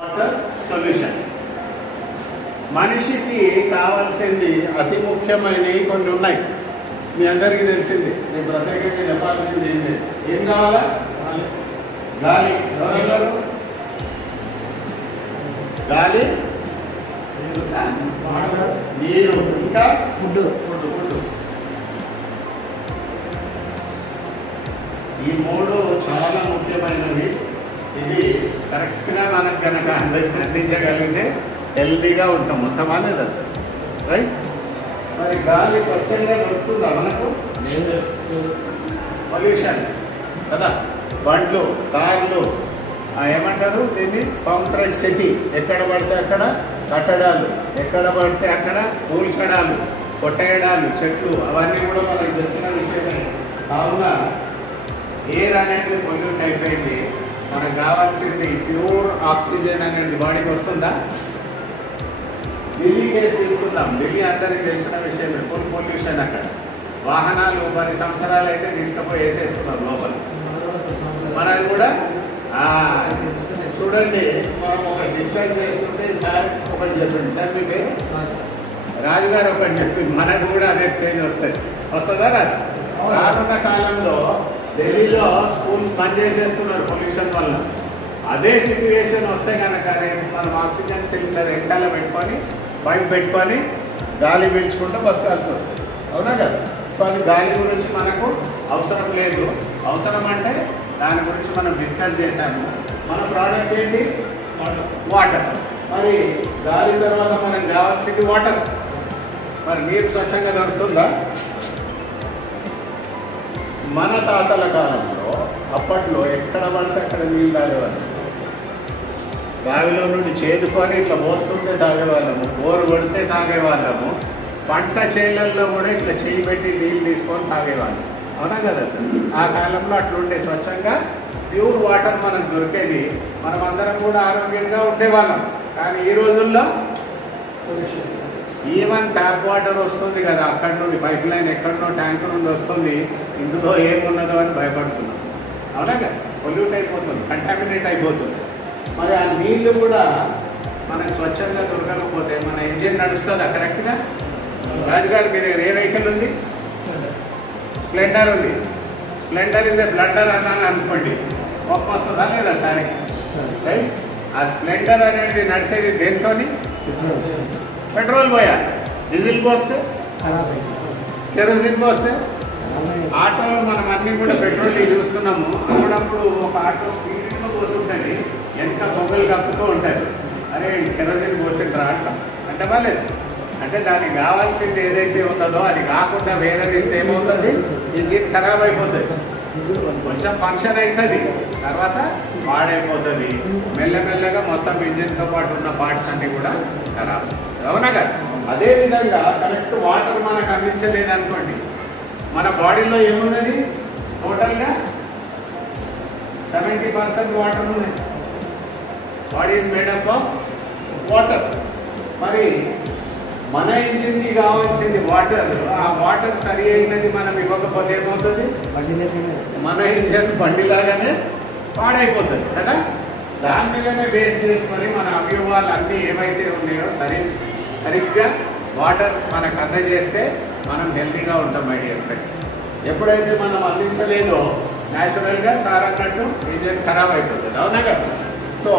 Water solutions. మనిషికి కావాల్సింది అతి ముఖ్యమైనవి కొన్ని ఉన్నాయి, మీ అందరికీ తెలిసింది. నేను ప్రత్యేకంగా చెప్పాల్సింది ఏం లేదు. ఏం కావాలా? గాలి. ఎవరన్నారు? గాలి, నీరు, ఇంకా ఫుడ్. ఈ మూడు చాలా ముఖ్యమైనవి. ఇది కరెక్ట్గా మనకు కనుక అందించగలిగితే హెల్తీగా ఉంటాం మొత్తం అనేది అసలు, రైట్? మరి గాలి స్వచ్ఛంగా దొరుకుతుందా మనకు? పొల్యూషన్ కదా, బండ్లు, కార్లు, ఏమంటారు దీన్ని, కాంక్రీట్ సిటీ. ఎక్కడ పడితే అక్కడ కట్టడాలు, ఎక్కడ పడితే అక్కడ కూల్చడాలు, కొట్టేయడాలు, చెట్లు, అవన్నీ కూడా మనకు తెలిసిన విషయమే. కావున ఎయిర్ అనేది పొల్యూట్ అయిపోయింది. మనకు కావాల్సింది ప్యూర్ ఆక్సిజన్ అనేది బాడీకి వస్తుందా? ఢిల్లీ కేసు తీసుకుందాం. ఢిల్లీ అందరికీ తెలిసిన విషయమే, ఫుల్ పొల్యూషన్. అక్కడ వాహనాలు 10 సంవత్సరాలు అయితే తీసుకుపోయి వేసేస్తున్నారు లోపల. మనది కూడా చూడండి, మనం ఒకటి డిస్కస్ చేస్తుంటే సార్ ఒకటి చెప్పింది, సార్ మీ పేరు రాజుగారు ఒకటి చెప్పింది, మనకు కూడా అదే స్టేజ్ వస్తుందా రాదు? రానున్న కాలంలో ఢిల్లీలో స్కూల్స్ బంద్ చేసేస్తున్నారు పొల్యూషన్ వల్ల. అదే సిచ్యువేషన్ వస్తే కనుక మనం ఆక్సిజన్ సిలిండర్ వెనకాల పెట్టుకొని, పైప్ పెట్టుకొని గాలి పీల్చుకుంటూ బతకాల్సి వస్తుంది, అవునా కదా? సో అది గాలి గురించి మనకు అవసరం లేదు. అవసరం అంటే దాని గురించి మనం డిస్కస్ చేశాము. మన ప్రోడక్ట్ ఏంటి? వాటర్. మరి గాలి తర్వాత మనకు కావాల్సింది వాటర్. మరి నీరు స్వచ్ఛంగా దొరుకుతుందా? మన తాతల కాలంలో అప్పట్లో ఎక్కడ పడితే అక్కడ నీళ్ళు తాగేవాళ్ళం. బావిలో నుండి చేదుకొని ఇట్లా పోస్తుంటే తాగేవాళ్ళము, బోరు కొడితే తాగేవాళ్ళము, పంట చేలల్లో కూడా ఇట్లా చేయి పెట్టి నీళ్ళు తీసుకొని తాగేవాళ్ళం, అవునా కదా సార్? ఆ కాలంలో అట్లుండే స్వచ్ఛంగా ప్యూర్ వాటర్ మనకు దొరికేది. మనం అందరం కూడా ఆరోగ్యంగా ఉండేవాళ్ళం. కానీ ఈ రోజుల్లో ఈవెన్ ట్యాప్ వాటర్ వస్తుంది కదా, అక్కడి నుండి పైప్ లైన్ ఎక్కడనో ట్యాంక్ నుండి వస్తుంది, ఇందులో ఏమున్నదో అని భయపడుతున్నాం, అవునా కదా? పొల్యూట్ అయిపోతుంది, కంటామినేట్ అయిపోతుంది. మరి ఆ నీళ్లు కూడా మనకు స్వచ్ఛంగా దొరకకపోతే మన ఇంజిన్ నడుస్తుందా కరెక్ట్గా? రాజుగారు మీ దగ్గర ఏ వెహికల్ ఉంది? స్ప్లెండర్ ఉంది. స్ప్లెండర్ ఇదే బ్లండర్ అన్నాను అనుకోండి, కోపం వస్తుందా లేదా సరే? రైట్. ఆ స్ప్లెండర్ అనేది నడిచేది దేంతో? పెట్రోల్ పోయా, డీజిల్ పోస్తే, కెరోసిన్ పోస్తే. ఆటోలో మనం అన్నీ కూడా పెట్రోల్ చూస్తున్నాము. అప్పుడప్పుడు ఒక ఆటో స్పీడ్గా పోతుంటుంది, ఎంత పొగలు కప్పుతూ ఉంటుంది. అరే కెరోసిన్ పోసిండ్రా అంటాం, అంటే బాలేదు. అంటే దానికి కావాల్సింది ఏదైతే ఉన్నదో అది కాకుండా వేరేది ఇస్తే ఏమవుతుంది? ఇంజిన్ ఖరాబ్ అయిపోతుంది, కొంచెం ఫంక్షన్ అవుతుంది, తర్వాత పాడైపోతుంది. మెల్లమెల్లగా మొత్తం ఇంజిన్తో పాటు ఉన్న పార్ట్స్ అన్నీ కూడా ఖరాబ్, అవునా కదా? అదేవిధంగా కరెక్ట్ వాటర్ మనకు అందించలేదు అనుకోండి, మన బాడీలో ఏమున్నది? టోటల్గా 70% వాటర్ ఉన్నది. Body is made up of water. మరి మన ఇంజిన్కి కావాల్సింది వాటర్. ఆ వాటర్ సరి అయినది మనం ఇవ్వకపోతే ఏమవుతుంది? మన ఇంజిన్ బండిలాగానే పాడైపోతుంది కదా. దాని మీదనే బేస్ చేసుకొని మన అవయవాలు అన్నీ ఏవైతే ఉన్నాయో సరిగ్గా వాటర్ మనకు అందజేస్తే మనం హెల్తీగా ఉంటాం మై డియర్ ఫ్రెండ్స్. ఎప్పుడైతే మనం అందించలేదో న్యాచురల్గా సార్ అన్నట్టు ఇంజిన్ ఖరాబ్ అయిపోతుంది, అవునా కదా? సో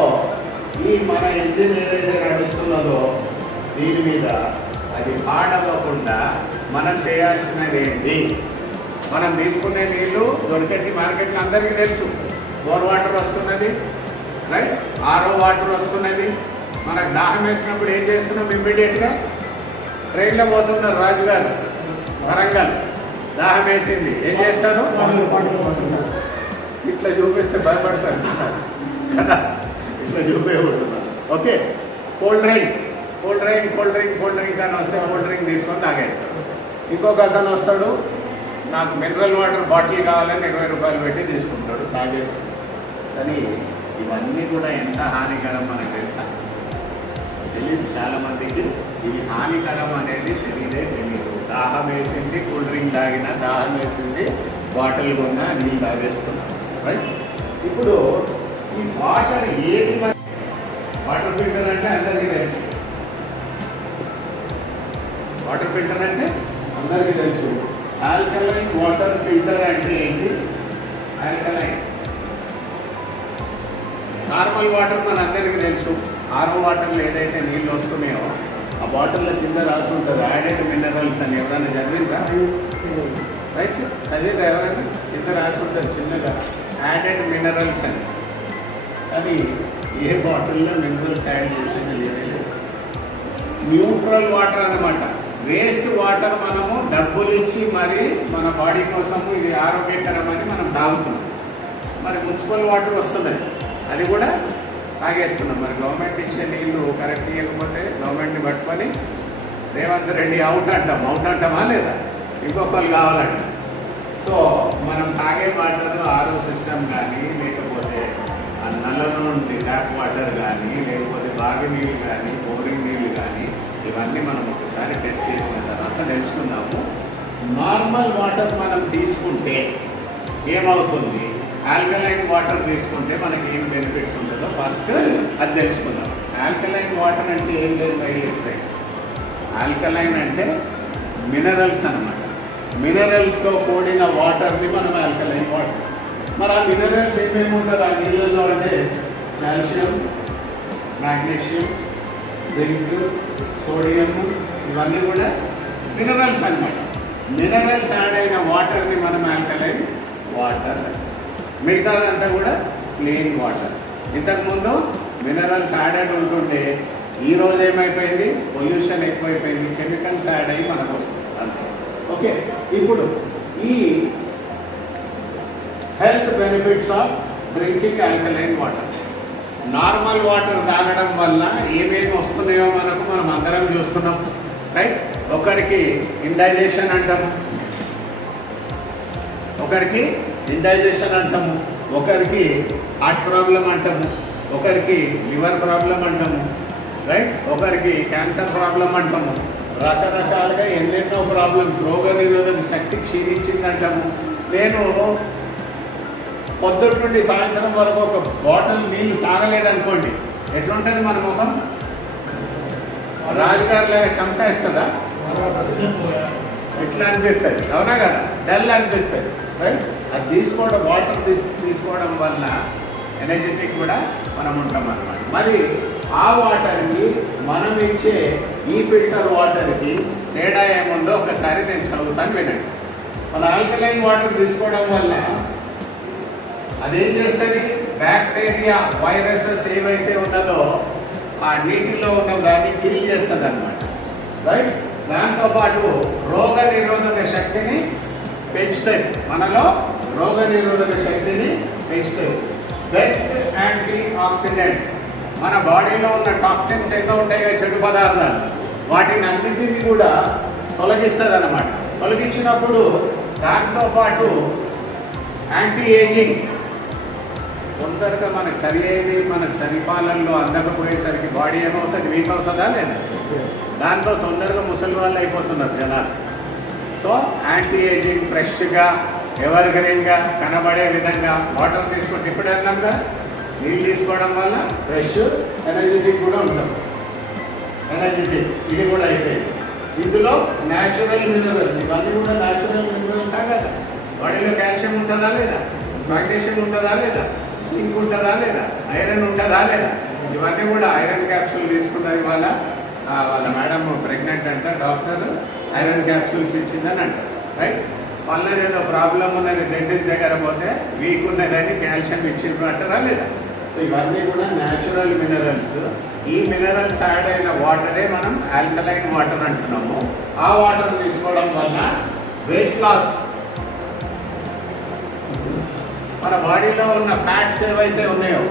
ఈ మన ఇంజిన్ ఏదైతే నడుస్తున్నదో దీని మీద అది పాడవ్వకుండా మనం చేయాల్సినది ఏంటి? మనం తీసుకునే నీళ్ళు దొరికేది మార్కెట్లో అందరికీ తెలుసు. బోర్ వాటర్ వస్తున్నది, రైట్? ఆర్ఓ వాటర్ వస్తున్నది. మనకు దాహం వేసినప్పుడు ఏం చేస్తున్నాం? ఇమ్మీడియట్గా ట్రైన్లో పోతున్నారు రాజుగారు వరంగల్, దాహం వేసింది, ఏం చేస్తాడు? ఇట్లా చూపిస్తే భయపడతారు కదా, ఇట్లా చూపించబడుతున్నారు. ఓకే, కోల్డ్ డ్రింక్ అని వస్తే కోల్డ్ డ్రింక్ తీసుకొని తాగేస్తాడు. ఇంకొక అతను వస్తాడు, నాకు మినరల్ వాటర్ బాటిల్ కావాలని 20 రూపాయలు పెట్టి తీసుకుంటాడు, తాగేస్తాడు. కానీ ఇవన్నీ కూడా ఎంత హానికరం మనకు తెలుసా? తెలియదు చాలామందికి. ఇవి హానికరం అనేది తెలియదు. దాహం వేసింది, కూల్ డ్రింక్ తాగిన, దాహం వేసింది, బాటిల్ కొన్నా, నీళ్ళు తాగేసుకున్నాం, రైట్? ఇప్పుడు ఈ వాటర్ ఏది వాటర్ ఫిల్టర్ అంటే అందరికీ తెలుసు. వాటర్ ఫిల్టర్ అంటే అందరికీ తెలుసు. ఆల్కలైన్ వాటర్ ఫిల్టర్ అంటే ఏంటి? ఆల్కలైన్ నార్మల్ వాటర్ మన అందరికీ తెలుసు. ఆర్ఓ వాటర్లో ఏదైతే నీళ్ళు వస్తున్నాయో ఆ బాటిల్లో కింద రాసి ఉంటుంది యాడెడ్ మినరల్స్ అని. ఎవరైనా చదివిందా? రైట్ సార్, చదివిరా ఎవరైనా? కింద రాసి ఉంటుంది చిన్నగా యాడెడ్ మినరల్స్ అని. కానీ ఏ బాటిల్లో మినరల్స్ యాడ్ చేసేది లేదు. న్యూట్రల్ వాటర్ అనమాట. వేస్ట్ వాటర్ మనము డబ్బులు ఇచ్చి మరి మన బాడీ కోసము ఇది ఆరోగ్యకరమని మనం తాగుతున్నాం. మరి మున్సిపల్ వాటర్ వస్తున్నది, అది కూడా తాగేస్తున్నాం. మరి గవర్నమెంట్ ఇచ్చే నీళ్ళు కరెక్ట్ ఇవ్వకపోతే గవర్నమెంట్ని పట్టుకొని రేవంత్ రెడ్డి అవుట్ అంటామా లేదా? ఇంకొకరు కావాలంట. సో మనం తాగే వాటర్ ఆరో సిస్టమ్ కానీ, లేకపోతే ఆ నల్ల నుండి ట్యాప్ వాటర్ కానీ, లేకపోతే బావి నీళ్ళు కానీ, బోరింగ్ నీళ్ళు కానీ, ఇవన్నీ మనం ఒకసారి టెస్ట్ చేసిన తర్వాత తెలుసుకుందాము. నార్మల్ వాటర్ మనం తీసుకుంటే ఏమవుతుంది, ఆల్కలైన్ వాటర్ తీసుకుంటే మనకి ఏం బెనిఫిట్స్ ఉంటుందో ఫస్ట్ అది తెలుసుకుందాం. ఆల్కలైన్ వాటర్ అంటే ఏం లేదు మై డియర్ ఫ్రెండ్స్. ఆల్కలైన్ అంటే మినరల్స్ అన్నమాట. మినరల్స్తో కూడిన వాటర్ని మనం ఆల్కలైన్ వాటర్. మరి ఆ మినరల్స్ ఏమేమి ఉంటుంది ఆ నీళ్ళల్లో అంటే కాల్షియం, మ్యాగ్నీషియం, జింక్, సోడియం, ఇవన్నీ కూడా మినరల్స్ అన్నమాట. మినరల్స్ యాడ్ అయిన వాటర్ని మనం ఆల్కలైన్ వాటర్. మిగతాదంతా కూడా క్లీన్ వాటర్. ఇంతకుముందు మినరల్స్ యాడెడ్ ఉంటుండే, ఈరోజు ఏమైపోయింది, పొల్యూషన్ ఎక్కువైపోయింది, కెమికల్స్ యాడ్ అయ్యి మనకు వస్తుంది అంతే. ఓకే, ఇప్పుడు ఈ health benefits of drinking alkaline water. Normal water తాగడం వల్ల ఏమేమి వస్తున్నాయో మనం అందరం చూస్తున్నాం, రైట్? ఒకరికి ఇండైజెషన్ అంటాము, ఒకరికి హార్ట్ ప్రాబ్లం అంటాము, ఒకరికి లివర్ ప్రాబ్లం అంటాము, రైట్? ఒకరికి క్యాన్సర్ ప్రాబ్లం అంటాము. రకరకాలుగా ఎన్నెన్నో ప్రాబ్లమ్స్, రోగ నిరోధక శక్తి క్షీణించిందంటాము. నేను పొద్దుటి నుండి సాయంత్రం వరకు ఒక బాటిల్ నీళ్లు తాగలేదనుకోండి, ఎట్లుంటుంది మన ముఖం? రాజుగారిలాగా చంపేస్తుందా? ఎట్లా అనిపిస్తుంది? అవునా కదా? డల్ అనిపిస్తుంది, రైట్? అది తీసుకోవడం, వాటర్ తీసుకోవడం వల్ల ఎనర్జెటిక్ కూడా మనం ఉంటాం అన్నమాట. మరి ఆ వాటర్కి మనం ఇచ్చే ఈ ఫిల్టర్ వాటర్కి తేడా ఏముందో ఒకసారి నేను చదువుతాను, వినండి. మన ఆల్కలైన్ వాటర్ తీసుకోవడం వల్ల అదేం చేస్తుంది, బ్యాక్టీరియా, వైరసెస్ ఏవైతే ఉన్నదో ఆ నీటిలో ఉన్న దాన్ని కిల్ చేస్తుంది అన్నమాట, రైట్? దాంతోపాటు రోగ నిరోధక శక్తిని పెంచుతుంది. మనలో రోగ నిరోధక శక్తిని పెంచుతుంది. Best anti oxidant. మన బాడీలో ఉన్న టాక్సిన్స్ ఎన్నో ఉంటాయి కదా, చెడు పదార్థాలు, వాటిని అన్నింటినీ కూడా తొలగిస్తుంది అన్నమాట. తొలగించినప్పుడు దాంతోపాటు యాంటీ ఏజింగ్. తొందరగా మనకు సరి అయింది, మనకు సరిపాలనలో అందకపోయేసరికి బాడీ ఏమవుతుంది, వీక్ అవుతుందా లేదా? దాంట్లో తొందరగా ముసలి వాళ్ళు అయిపోతున్నారు జనాలు. సో యాంటీ ఏజింగ్, ఫ్రెష్గా, ఎవర్ గ్రీన్గా కనబడే విధంగా వాటర్ తీసుకుంటే, ఇప్పుడు అన్నాంగా నీళ్ళు తీసుకోవడం వల్ల ఫ్రెష్, ఎనర్జెటిక్ కూడా ఉంటుంది. ఎనర్జెటిక్ ఇది కూడా అయిపోయింది. ఇందులో న్యాచురల్ మినరల్స్, ఇవన్నీ కూడా న్యాచురల్ మినరల్స్ కదా. బాడీలో కాల్షియం ఉంటుందా లేదా, మ్యాగ్నీషియం ఉంటుందా లేదా, జింక్ ఉంటుందా లేదా, ఐరన్ ఉంటుందా లేదా, ఇవన్నీ కూడా ఐరన్ క్యాప్సూల్ తీసుకున్నది వల్ల వాళ్ళ మేడం ప్రెగ్నెంట్ అంట, డాక్టర్ ఐరన్ క్యాప్సూల్స్ ఇచ్చిందని అంటారు, రైట్? వాళ్ళ ఏదో ప్రాబ్లం ఉన్నది, డెంటిస్ట్ దగ్గర పోతే వీక్ ఉన్నదని కాల్షియం ఇచ్చిండ్రు అంటారా లేదా? సో ఇవన్నీ కూడా న్యాచురల్ మినరల్స్. ఈ మినరల్స్ యాడ్ అయిన వాటరే మనం ఆల్కలైన్ వాటర్ అంటున్నాము. ఆ వాటర్ తీసుకోవడం వల్ల వెయిట్ లాస్, మన బాడీలో ఉన్న ఫ్యాట్స్ ఏవైతే ఉన్నాయో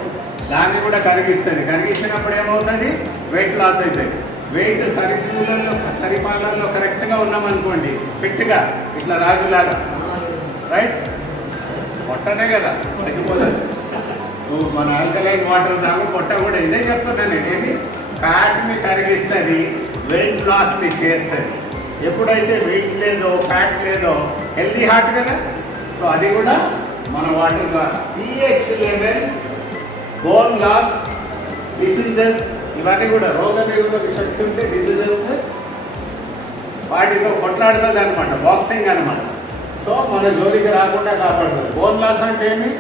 దాన్ని కూడా కరిగిస్తుంది. కరిగించినప్పుడు ఏమవుతుంది, వెయిట్ లాస్ అవుతుంది. వెయిట్ సరిపాలనలో కరెక్ట్గా ఉన్నామనుకోండి, ఫిట్గా ఇట్లా రాజులాగా, రైట్? పొట్టనే కదా తగ్గిపోతుంది. నువ్వు మన ఆల్కలైన్ వాటర్ తాగు, పొట్ట కూడా ఇదే చెప్తున్నాను నేను. ఫ్యాట్ని కరిగిస్తుంది, వెయిట్ లాస్ని చేస్తుంది. ఎప్పుడైతే వెయిట్ లేదో, ఫ్యాట్ లేదో, హెల్దీ హార్ట్ కదా. సో అది కూడా మన వాటర్ ద్వారా. pH level, bone loss, diseases ఇవన్నీ కూడా రోగ నిరోధక శక్తి ఉంటే డిసీజెస్ వాటితో కొట్లాడుతుంది అనమాట, బాక్సింగ్ అనమాట. సో మన జోలికి రాకుండా కాపాడుతుంది. బోన్ లాస్ అంటే ఏమి,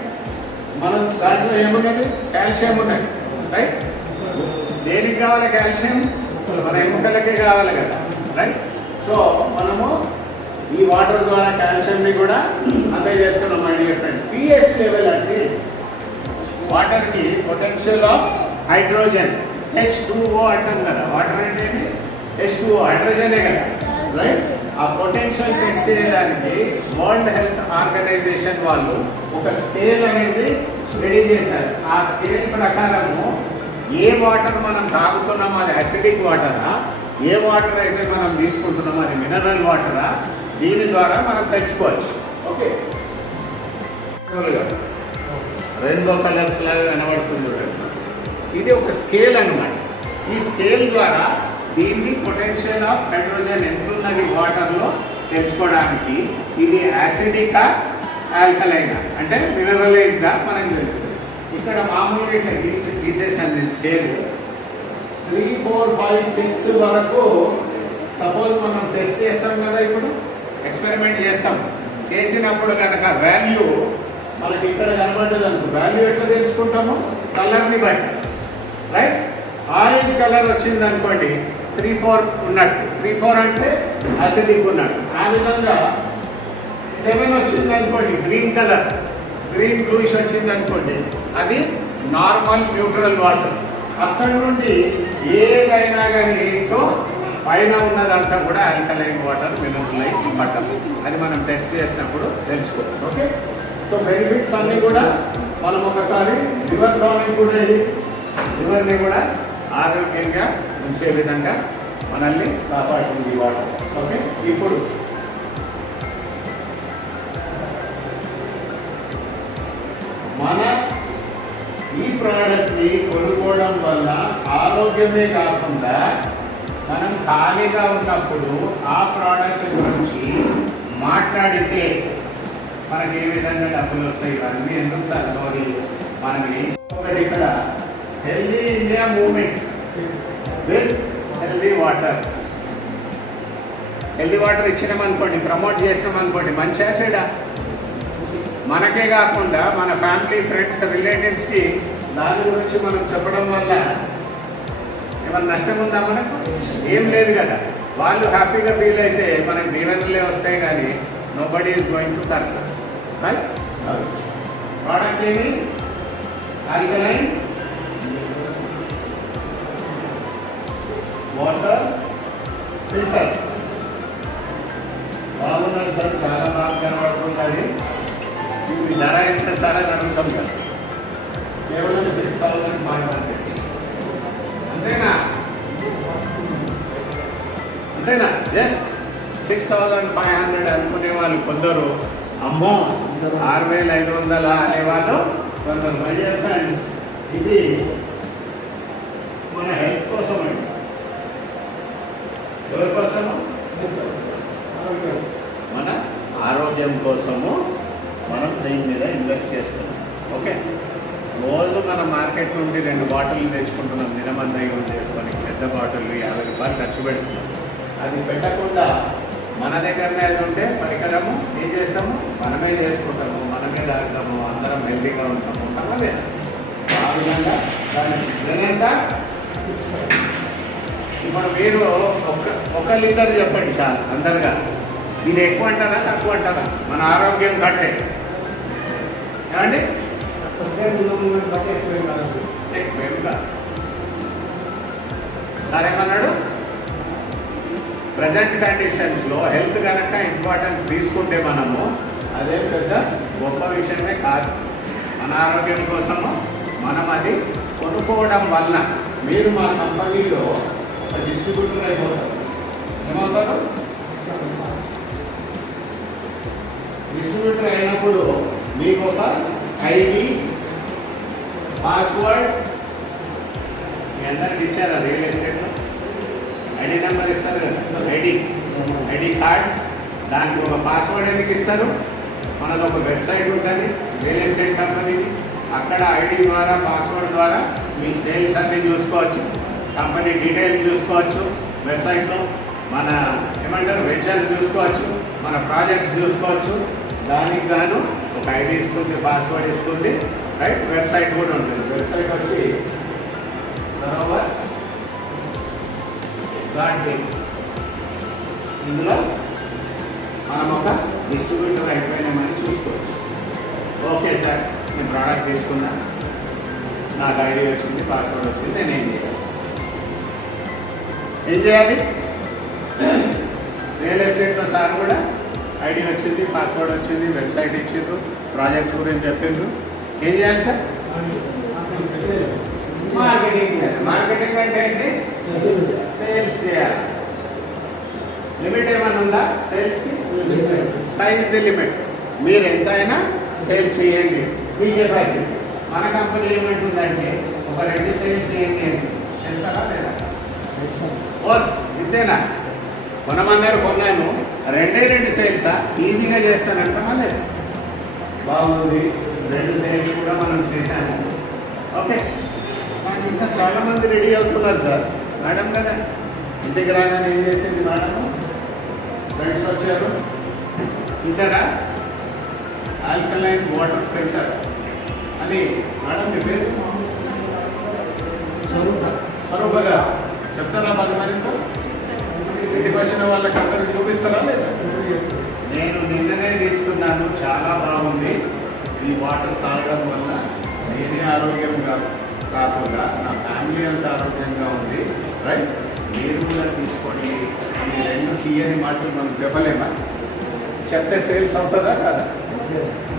మనం దాంట్లో ఏమున్నది, కాల్షియం ఉన్నది, రైట్? దేనికి కావాలి కాల్షియం? మన ఎముకలకే కావాలి కదా, రైట్? సో మనము ఈ వాటర్ ద్వారా కాల్షియంని కూడా అందజేస్తున్నాం my dear friend. PH level అంటే వాటర్కి పొటెన్షియల్ ఆఫ్ హైడ్రోజన్, H2O అంటాం కదా. వాటర్ అంటే H2O, హైడ్రోజనే కదా, రైట్? ఆ పొటెన్షియల్ టెస్ట్ చేయడానికి వరల్డ్ హెల్త్ ఆర్గనైజేషన్ వాళ్ళు ఒక స్కేల్ అనేది రెడీ చేశారు. ఆ స్కేల్ ప్రకారము ఏ వాటర్ మనం తాగుతున్నామో అది అసిడిక్ వాటరా, ఏ వాటర్ అయితే మనం తీసుకుంటున్నామో అది మినరల్ వాటరా, దీని ద్వారా మనం తెచ్చుకోవచ్చు. ఓకే, రెయిన్బో కలర్స్ లాగా కనబడుతుంది చూడండి. ఇది ఒక స్కేల్ అన్నమాట. ఈ స్కేల్ ద్వారా దీన్ని పొటెన్షియల్ ఆఫ్ హైడ్రోజన్ ఎంత ఉన్నది వాటర్లో తెలుసుకోవడానికి ఇది యాసిడికా ఆల్కలైనా అంటే మినరలైజ్గా మనకు తెలుస్తుంది. ఇక్కడ మామూలుగా ఇట్లా తీసేసాను నేను స్కేల్. 3, 4, 5, 6 వరకు సపోజ్ మనం టెస్ట్ చేస్తాం కదా, ఇప్పుడు ఎక్స్పెరిమెంట్ చేస్తాం. చేసినప్పుడు కనుక వాల్యూ మనకి ఇక్కడ కనబడ్డది అనుకో, వాల్యూ ఎట్లా తెలుసుకుంటాము? కలర్ని బట్టి, రైట్? ఆరెంజ్ కలర్ వచ్చింది అనుకోండి 3, 4 ఉన్నట్టు, 3, 4 అంటే అసిడిక్ ఉన్నట్టు. ఆ విధంగా 7 వచ్చింది అనుకోండి గ్రీన్ కలర్, గ్రీన్ బ్లూయిష్ వచ్చింది అనుకోండి అది నార్మల్ న్యూట్రల్ వాటర్. అక్కడ నుండి ఏదైనా కానీ ఏంటో పైన ఉన్నదంతా కూడా ఆల్కలైన్ వాటర్, మినరలైజ్ వాటర్. అది మనం టెస్ట్ చేసినప్పుడు తెలుసుకోవచ్చు. ఓకే, సో బెనిఫిట్స్ అన్నీ కూడా మనం ఒకసారి లివర్ టానిక్ కూడా లివర్ని కూడా ఆరోగ్యంగా ఉంచే విధంగా మనల్ని కాపాడుతుంది వాటర్. ఓకే, ఇప్పుడు మన ఈ ప్రోడక్ట్ని కొనుక్కోవడం వల్ల ఆరోగ్యమే కాకుండా మనం ఖాళీగా ఉన్నప్పుడు ఆ ప్రోడక్ట్ గురించి మాట్లాడితే మనకి ఏ విధంగా డబ్బులు వస్తాయి, ఇవన్నీ ఎందుకు సార్? సారీ, మనకి ఒకటి ఇక్కడ healthy India movement with healthy water. Healthy water ఇచ్చినామనుకోండి, ప్రమోట్ చేసినామనుకోండి, మంచి చెడా? మనకే కాకుండా మన ఫ్యామిలీ, ఫ్రెండ్స్, రిలేటివ్స్కి దాని గురించి మనం చెప్పడం వల్ల ఏమైనా నష్టం ఉందా మనకు? ఏం లేదు కదా. వాళ్ళు హ్యాపీగా ఫీల్ అయితే మనకు దీవెనలే వస్తాయి, కానీ nobody is going to curses, right? Product ఏమి? Alkaline water filter. బాగున్నది సార్, చాలా బాగా కనబడుతుంది. ఇది ధర ఎంత సార్ అని అడుగుతాం కదా. కేవలం 6,500. అంతేనా? అంతేనా? జస్ట్ 6,500 అనుకునే వాళ్ళు కొందరు, అమ్మో 6,500 అనేవాళ్ళు కొందరు. మై డియర్ ఫ్రెండ్స్, ఇది మన హెల్త్ కోసం అండి. ఎవరి కోసము? మన ఆరోగ్యం కోసము మనం దీని మీద ఇన్వెస్ట్ చేస్తున్నాం. ఓకే, రోజు మన మార్కెట్ నుండి 2 బాటిల్ తెచ్చుకుంటున్నాం, దినమంతా యూజ్ చేసుకొని. పెద్ద బాటిల్ 50 రూపాయలు ఖర్చు పెడుతున్నాం. అది పెట్టకుండా మన దగ్గరనే అది ఉంటే పరికరము ఏం చేస్తాము? మనమే చేసుకుంటాము, మనమే తాగుతాము, అందరం హెల్తీగా ఉంటాము. పర్వాలేదు. ఆ విధంగా ఎంత ఇప్పుడు మీరు ఒక లీటర్ చెప్పండి చాలు అందరుగా. ఇది ఎక్కువ అంటారా తక్కువ అంటారా? మన ఆరోగ్యం కట్టే ఏమండి? ఎక్కువేం కాదు. సరేమన్నాడు, ప్రజెంట్ కండిషన్స్లో హెల్త్ కనుక ఇంపార్టెన్స్ తీసుకుంటే మనము అదే పెద్ద గొప్ప విషయమే కాదు. మన ఆరోగ్యం కోసము మనం అది కొనుక్కోవడం వల్ల మీరు మా కంపెనీలో డిస్ట్రిబ్యూటర్ అయిపోతారు. ఏమవుతారు? డిస్ట్రిబ్యూటర్ అయినప్పుడు మీకు ఒక ఐడి, పాస్వర్డ్ మీ అందరికి ఇచ్చారా? రియల్ ఎస్టేట్లో ఐడి నెంబర్ ఇస్తారు కదా, ఐడి కార్డ్. దానికి ఒక పాస్వర్డ్ ఎందుకు ఇస్తారు? మనది ఒక వెబ్సైట్ ఉంటుంది రియల్ ఎస్టేట్ కంపెనీది. అక్కడ ఐడి ద్వారా పాస్వర్డ్ ద్వారా మీ సేల్స్ అన్ని చూసుకోవచ్చు, కంపెనీ డీటెయిల్స్ చూసుకోవచ్చు, వెబ్సైట్లో మన ఏమంటారు వెంచర్స్ చూసుకోవచ్చు, మన ప్రాజెక్ట్స్ చూసుకోవచ్చు. దానికి గాను ఒక ఐడి ఇస్తుంది, పాస్వర్డ్ ఇస్తుంది, రైట్. వెబ్సైట్ కూడా ఉంటుంది. వెబ్సైట్ వచ్చి Sarovar.biz. ఇందులో మనం ఒక డిస్ట్రిబ్యూటర్ అయిపోయినామని చూసుకోవచ్చు. ఓకే సార్, నేను ప్రోడక్ట్ తీసుకున్నా, నాకు ఐడి వచ్చింది, పాస్వర్డ్ వచ్చింది, నేను ఏం చేయాలి? రియల్ ఎస్టేట్లో సార్ కూడా ఐడి వచ్చింది, పాస్వర్డ్ వచ్చింది, వెబ్సైట్ ఇచ్చిండ్రు, ప్రాజెక్ట్స్ గురించి చెప్పిండ్రు. ఏం చేయాలి సార్? మార్కెటింగ్ చేయాలి. మార్కెటింగ్ అంటే ఏంటి? సేల్స్ చేయాలి. లిమిట్ ఏమైనా ఉందా సేల్స్కి? Sky is the limit. మీరు ఎంతైనా సేల్ చేయండి, మీ కెపాసిటీ. మన కంపెనీ ఏమంటుందంటే ఒక 2 సేల్స్ చేయండి అని. చేస్తారా లేదా? ఓస్ ఇంతేనా? కొనమన్నారు, కొన్నాను, 2 సేల్సా ఈజీగా చేస్తానంటామా లేదు? బాగుంది, 2 సేల్స్ కూడా మనం చేశాము. ఓకే, కానీ ఇంకా చాలా మంది రెడీ అవుతున్నారు సార్. మేడం కదా, ఇంటికి రాగానే ఏం చేసింది మేడం? ఫ్రెండ్స్ వచ్చారు, చూసారా? ఆల్కలైన్ వాటర్ ఫిల్టర్ అని. మేడం మీ పేరు? స్వరూపగా చెప్తారా 10 మందితో? ఇంటికి వచ్చిన వాళ్ళకి అందరికి చూపిస్తారా లేదా? నేను నిన్ననే తీసుకున్నాను, చాలా బాగుంది. ఈ వాటర్ తాగడం వల్ల నేనే ఆరోగ్యంగా కాకుండా నా ఫ్యామిలీ అంతా ఆరోగ్యంగా ఉంది, రైట్. మీరు కూడా తీసుకోండి. ఈ 2 తీయని మాటలు మనం చెప్పలేమా? చెప్తే సేల్స్ అవుతుందా కాదా?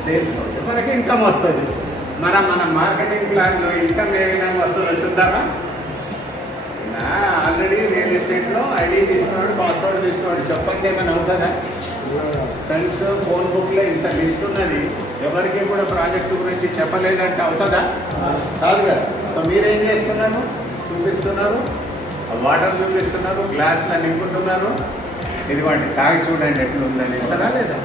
సేల్స్ అవుతుంది, మనకి ఇన్కమ్ వస్తుంది. మన మార్కెటింగ్ ప్లాన్లో ఇన్కమ్ ఏమైనా వస్తుందో చూద్దామా? ఆల్రెడీ రియల్ ఎస్టేట్లో ఐడి తీసుకున్నాడు, పాస్వర్డ్ తీసుకున్నాడు, చెప్పండి ఏమైనా అవుతుందా? ఫ్రెండ్స్ ఫోన్ బుక్లో ఇంత లిస్ట్ ఉన్నది, ఎవరికి కూడా ప్రాజెక్టు గురించి చెప్పలేదంటే అవుతుందా? కాదు కదా. సో మీరేం చేస్తున్నారు? చూపిస్తున్నారు, వాటర్ చూపిస్తున్నారు, గ్లాసులు నింపుతున్నారు. ఇదిగోండి, తాగి చూడండి ఎట్లుందని. ఇస్తారా లేదా?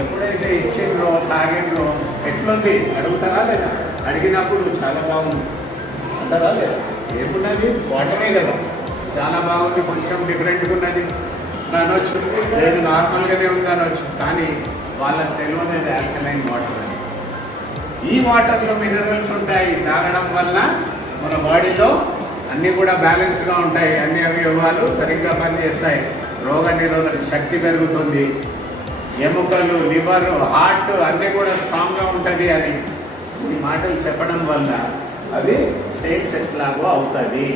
ఎప్పుడైతే ఇచ్చిండ్రో తాగిండ్రో ఎట్లుంది అడుగుతారా లేదా? అడిగినప్పుడు చాలా బాగుంది అంటారా లేదా? ఏమున్నది? వాటరే కదా, చాలా బాగుంది, కొంచెం డిఫరెంట్గా ఉన్నది అనొచ్చు, లేదు నార్మల్గానే ఉంది అనొచ్చు. కానీ వాళ్ళకి తెలియదు ఆల్కలైన్ వాటర్ అని. ఈ వాటర్లో మినరల్స్ ఉంటాయి. తాగడం వల్ల మన బాడీలో అన్నీ కూడా బ్యాలెన్స్గా ఉంటాయి, అన్ని అవయవాలు సరిగ్గా పనిచేస్తాయి, రోగ నిరోధక శక్తి పెరుగుతుంది, ఎముకలు, లివర్, హార్ట్ అన్నీ కూడా స్ట్రాంగ్గా ఉంటుంది అని ఈ మాటలు చెప్పడం వల్ల అవి సేల్స్ ఎట్లాగో అవుతుంది.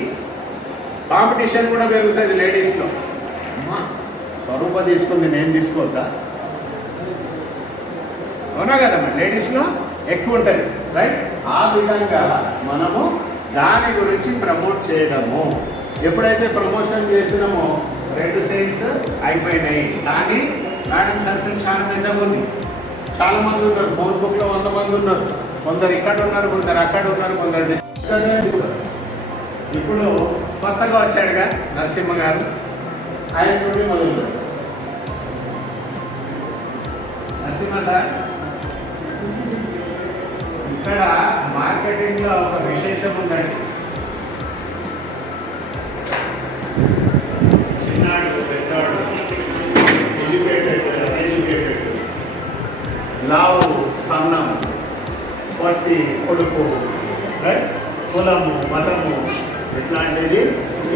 కాంపిటీషన్ కూడా పెరుగుతుంది లేడీస్లో. అమ్మా స్వరూప తీసుకుంది, నేను తీసుకోవద్దా? అవునా కదమ్మా? లేడీస్లో ఎక్కువ ఉంటుంది, రైట్. ఆ విధంగా మనము దాని గురించి ప్రమోట్ చేయడము. ఎప్పుడైతే ప్రమోషన్ చేసినామో 2 సేల్స్ అయిపోయినాయి. కానీ మేడం సర్కిల్ చాలా పెద్దగా ఉంది, చాలా మంది ఉన్నారు. ఫోన్ బుక్లో 100 మంది ఉన్నారు. కొందరు ఇక్కడ ఉన్నారు, కొందరు అక్కడ ఉన్నారు, కొందరు ఇప్పుడు కొత్తగా వచ్చాడుగా నరసింహ గారు, ఆయన నుండి మొదలు. నరసింహ సార్, ఇక్కడ మార్కెటింగ్లో ఒక విశేషం ఉందండి. చిన్నాడు, పెద్దాడు, ఎడ్యుకేటెడ్, అన్ఎడ్యుకేటెడ్, లావు, సన్నం, పొట్టి, పొడుపు, కులము, మతము ఇట్లాంటిది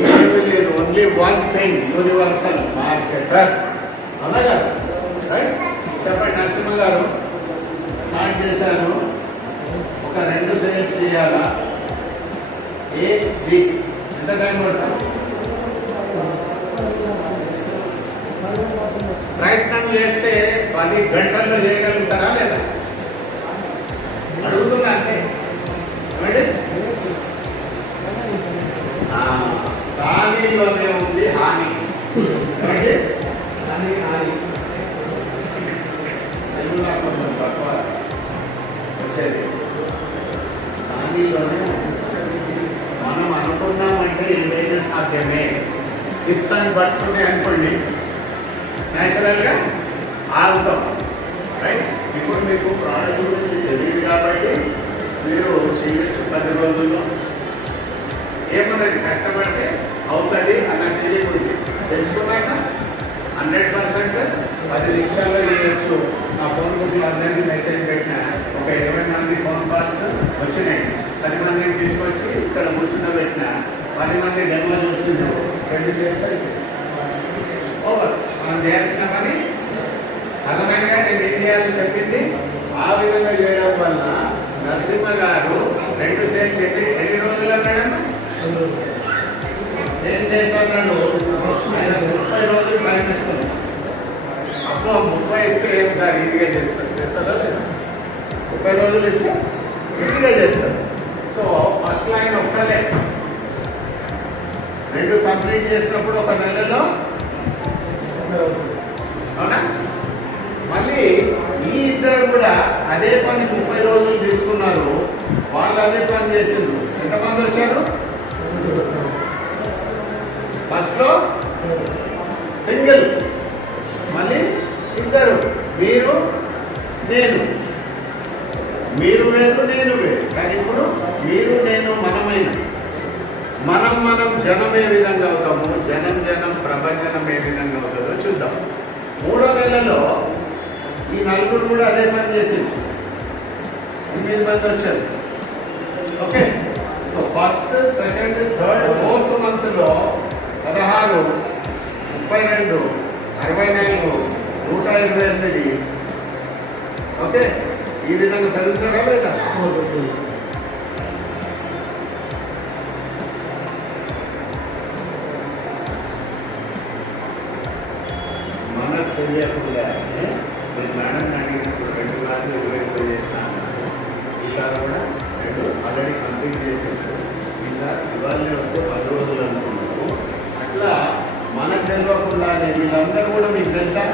ఏమీ లేదు. Only one thing, universal marketer. అలాగా, రైట్. చెప్పండి నరసింహ గారు, స్టార్ట్ చేశాను, ఒక 2 సేల్స్ చేయాలా? ఏ, బి, ఎంత టైం పడతాం? ప్రయత్నం చేస్తే 10 గంటల్లో చేయగలుగుతారా లేదా? అడుగుతున్నా అంతే. ఖాళీలోనే ఉంది హాని. కొంచెం తక్కువ వచ్చేది. ఖాళీలోనే మనం అనుకున్నామంటే ఏదైనా సాధ్యమే. ఇఫ్స్ అండ్ బట్స్ ఉన్నాయి అనుకోండి, న్యాచురల్గా ఆగుతాం, రైట్. ఇప్పుడు మీకు ప్రోడక్ట్ గురించి తెలియదు కాబట్టి మీరు చేయొచ్చు 10 రోజుల్లో. ఏమున్నది, కష్టపడితే అవుతుంది అన్న ఫీలింగ్ ఉంది. తెలుసుకున్నాక 100% 10 నిమిషాల్లో చేయొచ్చు. నా ఫోన్ బుక్లో అందరికీ మెసేజ్ పెట్టిన ఒక 20 మంది ఫోన్ కాల్స్ వచ్చినాయి. 10 మందిని తీసుకొచ్చి ఇక్కడ కూర్చుండబెట్టిన 10 మంది డెమో చూస్తుండ్రు. 20 సేల్స్ అయిపోయింది. ఓవర్. మనం చేయాల్సిన పని అర్థమైనగా నేను ఏం చేయాలని చెప్పింది ఆ విధంగా చేయడం వల్ల నరసింహ గారు 2 సేల్స్ ఎన్ని రోజులు అన్నాడు? 10 డేస్ అన్నాడు. ఆయన 30 రోజులు టైం ఇస్తుంది. అప్పుడు 30 ఇస్తే ఏం సార్ ఈజీగా చేస్తారా లేదా? 30 రోజులు ఇస్తే ఈజీగా చేస్తారు. సో ఫస్ట్ లైన్ ఒక్కలే 2 కంప్లీట్ చేసినప్పుడు 1 నెలలో, అవునా? మళ్ళీ ఈ ఇద్దరు కూడా అదే పని 30 రోజులు తీసుకున్నారు. వాళ్ళు అదే పని చేసిండ్రు. ఎంతమంది వచ్చారు? ఫస్ట్ లో సింగిల్, మళ్ళీ ఇద్దరు, మీరు నేను. మీరు వేరు, నేను వేరు. కానీ ఇప్పుడు మీరు నేను మనమైన మనం జనం ఏ విధంగా అవుతాము, జనం ప్రభంజనం ఏ విధంగా అవుతుందో చూద్దాం. 3వ నెలలో ఈ 4 కూడా అదే పని చేసింది. 8 మంది వచ్చారు. Okay. So first, second, third, 4th మంత్లో 16, 32, 64, 128. ఓకే. ఈ విధంగా పెరుగుతారా లేదా? మనకు తెలియకుండానే నేను మేడం అడిగినప్పుడు 2 క్లాసులు 20 చేసిన అన్నారు. ఈసారి కూడా 2 ఆల్రెడీ కంప్లీట్ చేసారు. ఈసారి ఇవాళ వస్తే 10 రోజులు అనుకున్నారు. అట్లా మనకు తెలియకుండానే వీళ్ళందరూ కూడా మీకు తెలుసా?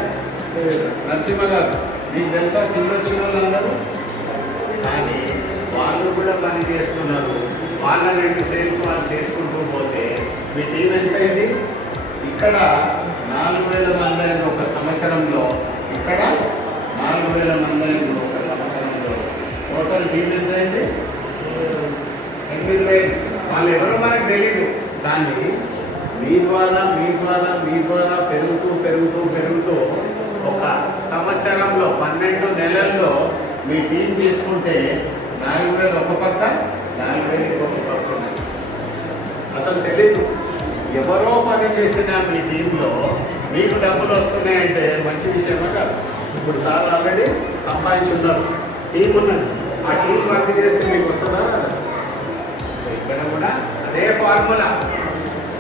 నరసింహ గారు మీకు తెలుసా? కింద వచ్చిన వాళ్ళందరూ. కానీ వాళ్ళు కూడా పని చేస్తున్నారు. వాళ్ళ 2 సేల్స్ వాళ్ళు చేసుకుంటూ పోతే మీ టీం ఎంత అయింది? ఇక్కడ 4000 మంది అయిన ఒక సంవత్సరంలో, ఇక్కడ 4000 మంది అయిన ఒక సంవత్సరంలో. టోటల్ టీం ఎంత అయింది? 8000. వాళ్ళు ఎవరో మనకు తెలీదు. కానీ మీ ద్వారా పెరుగుతూ ఒక సంవత్సరంలో 12 నెలల్లో మీ టీం తీసుకుంటే 4000 ఒక పక్క, 4000 ఇంకొక పక్క ఉన్నాయి. అసలు తెలీదు. ఎవరో పని చేసిన మీ టీంలో మీకు డబ్బులు వస్తున్నాయంటే మంచి విషయమే కాదు. ఇప్పుడు సార్ ఆల్రెడీ సంపాదించున్నారు. టీం ఉన్నది. ఆ టీం వర్క్ చేస్తే మీకు వస్తుందా? ఇక్కడ కూడా అదే ఫార్ములా.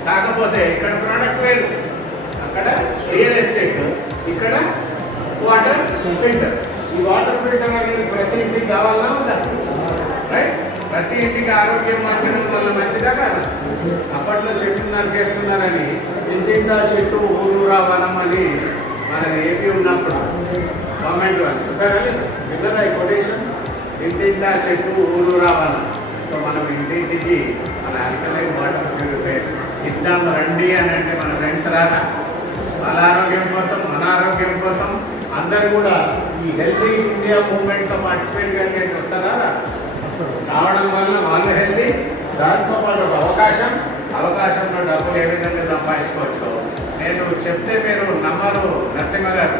కాకపోతే ఇక్కడ ప్రోడక్ట్ వేరు, అక్కడ రియల్ ఎస్టేట్, ఇక్కడ వాటర్ ఫిల్టర్. ఈ వాటర్ ఫిల్టర్ అనేది ప్రతి ఇంటికి కావాలా ఉందా? రైట్. ప్రతి ఇంటికి ఆరోగ్యం మార్చడం వల్ల మంచిదా కాదా? అప్పట్లో చెట్లు నరికేస్తున్నారని ఇంటింటా చెట్టు ఊరూరా వనం అని మన ఏపీ ఉన్నప్పుడు గవర్నమెంట్ వాళ్ళు చెప్పారని విన్నరా ఈ కొటేషన్? ఇంటింటా చెట్టు ఊరూరా వనం. సో మనం ఇంటింటికి మన ఆల్కలైన్ వాటర్ ప్యూరిఫైయర్ ఇద్దాం రండి అని అంటే మన ఫ్రెండ్స్ రారా? వాళ్ళ ఆరోగ్యం కోసం, మన ఆరోగ్యం కోసం అందరు కూడా ఈ హెల్తీ ఇండియా మూవ్మెంట్లో పార్టిసిపేట్ కలిగేది వస్తారా? రావడం వల్ల వాళ్ళు హెల్తీ, దాంతో పాటు ఒక అవకాశంలో డబ్బులు ఏ విధంగా సంపాదించుకోవచ్చు. నేను చెప్తే మీరు నమ్మరు నరసింహ గారు.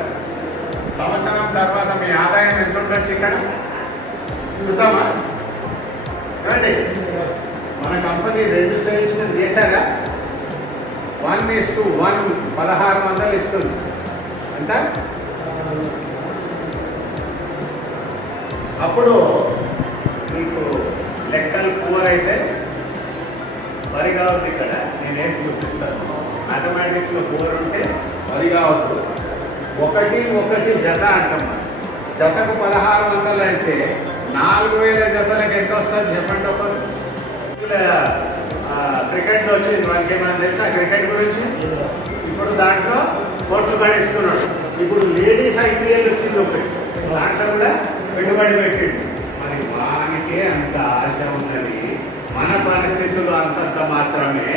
సంవత్సరం తర్వాత మీ ఆదాయం ఎంత ఉండొచ్చు ఇక్కడ చూద్దామా? ఏమండి, మన కంపెనీ 2 సేల్స్ మీద చేశారా? 1:1 1600 ఇస్తుంది. ఎంత? అప్పుడు మీకు లెక్కలు పూర్ అయితే వరి కావద్దు. ఇక్కడ నేను వేసి చూపిస్తాను. మ్యాథమెటిక్స్లో పూర్ ఉంటే వరి కావద్దు. 1 జత అంటాం. జతకు 1600 అయితే 4000 జతలకు ఎంత వస్తుంది చెప్పండి. ఒకరు క్రికెట్లో వచ్చింది. మనకి ఏమైనా తెలుసా క్రికెట్ గురించి? ఇప్పుడు దాంట్లో కోట్లు పడిస్తున్నాడు. ఇప్పుడు లేడీస్ IPL వచ్చింది ఒకటి, దాంట్లో కూడా పెట్టుబడి పెట్టిండు. మరి వానికే అంత ఆశ ఉన్నది. మన పరిస్థితులు అంతంత మాత్రమే.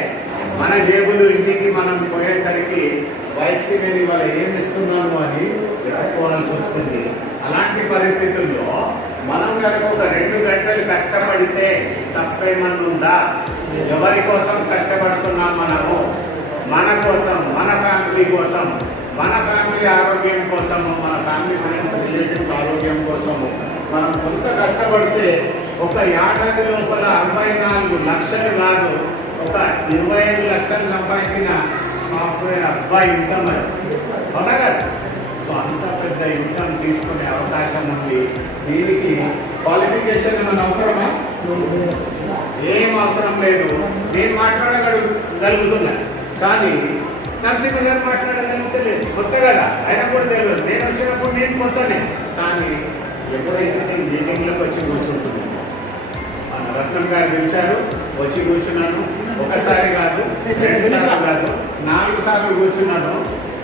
మన జేబులు ఇంటికి మనం పోయేసరికి వైఫ్కి నేను ఇవాళ ఏమి ఇస్తున్నాను అని చెప్పుకోవాల్సి వస్తుంది. అలాంటి పరిస్థితుల్లో మనం కనుక ఒక 2 గంటలు కష్టపడితే తప్పేమన్నా ఉందా? ఎవరి కోసం కష్టపడుతున్నాం మనము? మన కోసం, మన ఫ్యామిలీ కోసం, మన ఫ్యామిలీ ఆరోగ్యం కోసము, మన ఫ్యామిలీ ఫ్రెండ్స్ రిలేటివ్స్ ఆరోగ్యం కోసము మనం కొంత కష్టపడితే ఒక ఏడాది లోపల 64 లక్షలు కాదు, ఒక 25 లక్షలు సంపాదించిన సాఫ్ట్వేర్ అబ్బాయి ఇన్కమ్ అవునా కదా. సో అంత పెద్ద ఇన్కమ్ తీసుకునే అవకాశం ఉంది. దీనికి క్వాలిఫికేషన్ ఏమైనా అవసరమా? ఏం అవసరం లేదు. నేను మాట్లాడగలుగుతున్నా, కానీ నరసింహ గారు మాట్లాడగలుగుతలేదు. కొత్త కదా, అయినా కూడా తెలియదు. నేను వచ్చినప్పుడు నేను కొత్తనే, కానీ ఎప్పుడైతే నేను మీటింగ్లోకి వచ్చి కూర్చుంటున్నాను, మన రత్నం గారు పిలిచారు, వచ్చి కూర్చున్నాను. ఒకసారి కాదు, 2 సార్లు కాదు, 4 సార్లు కూర్చున్నాను.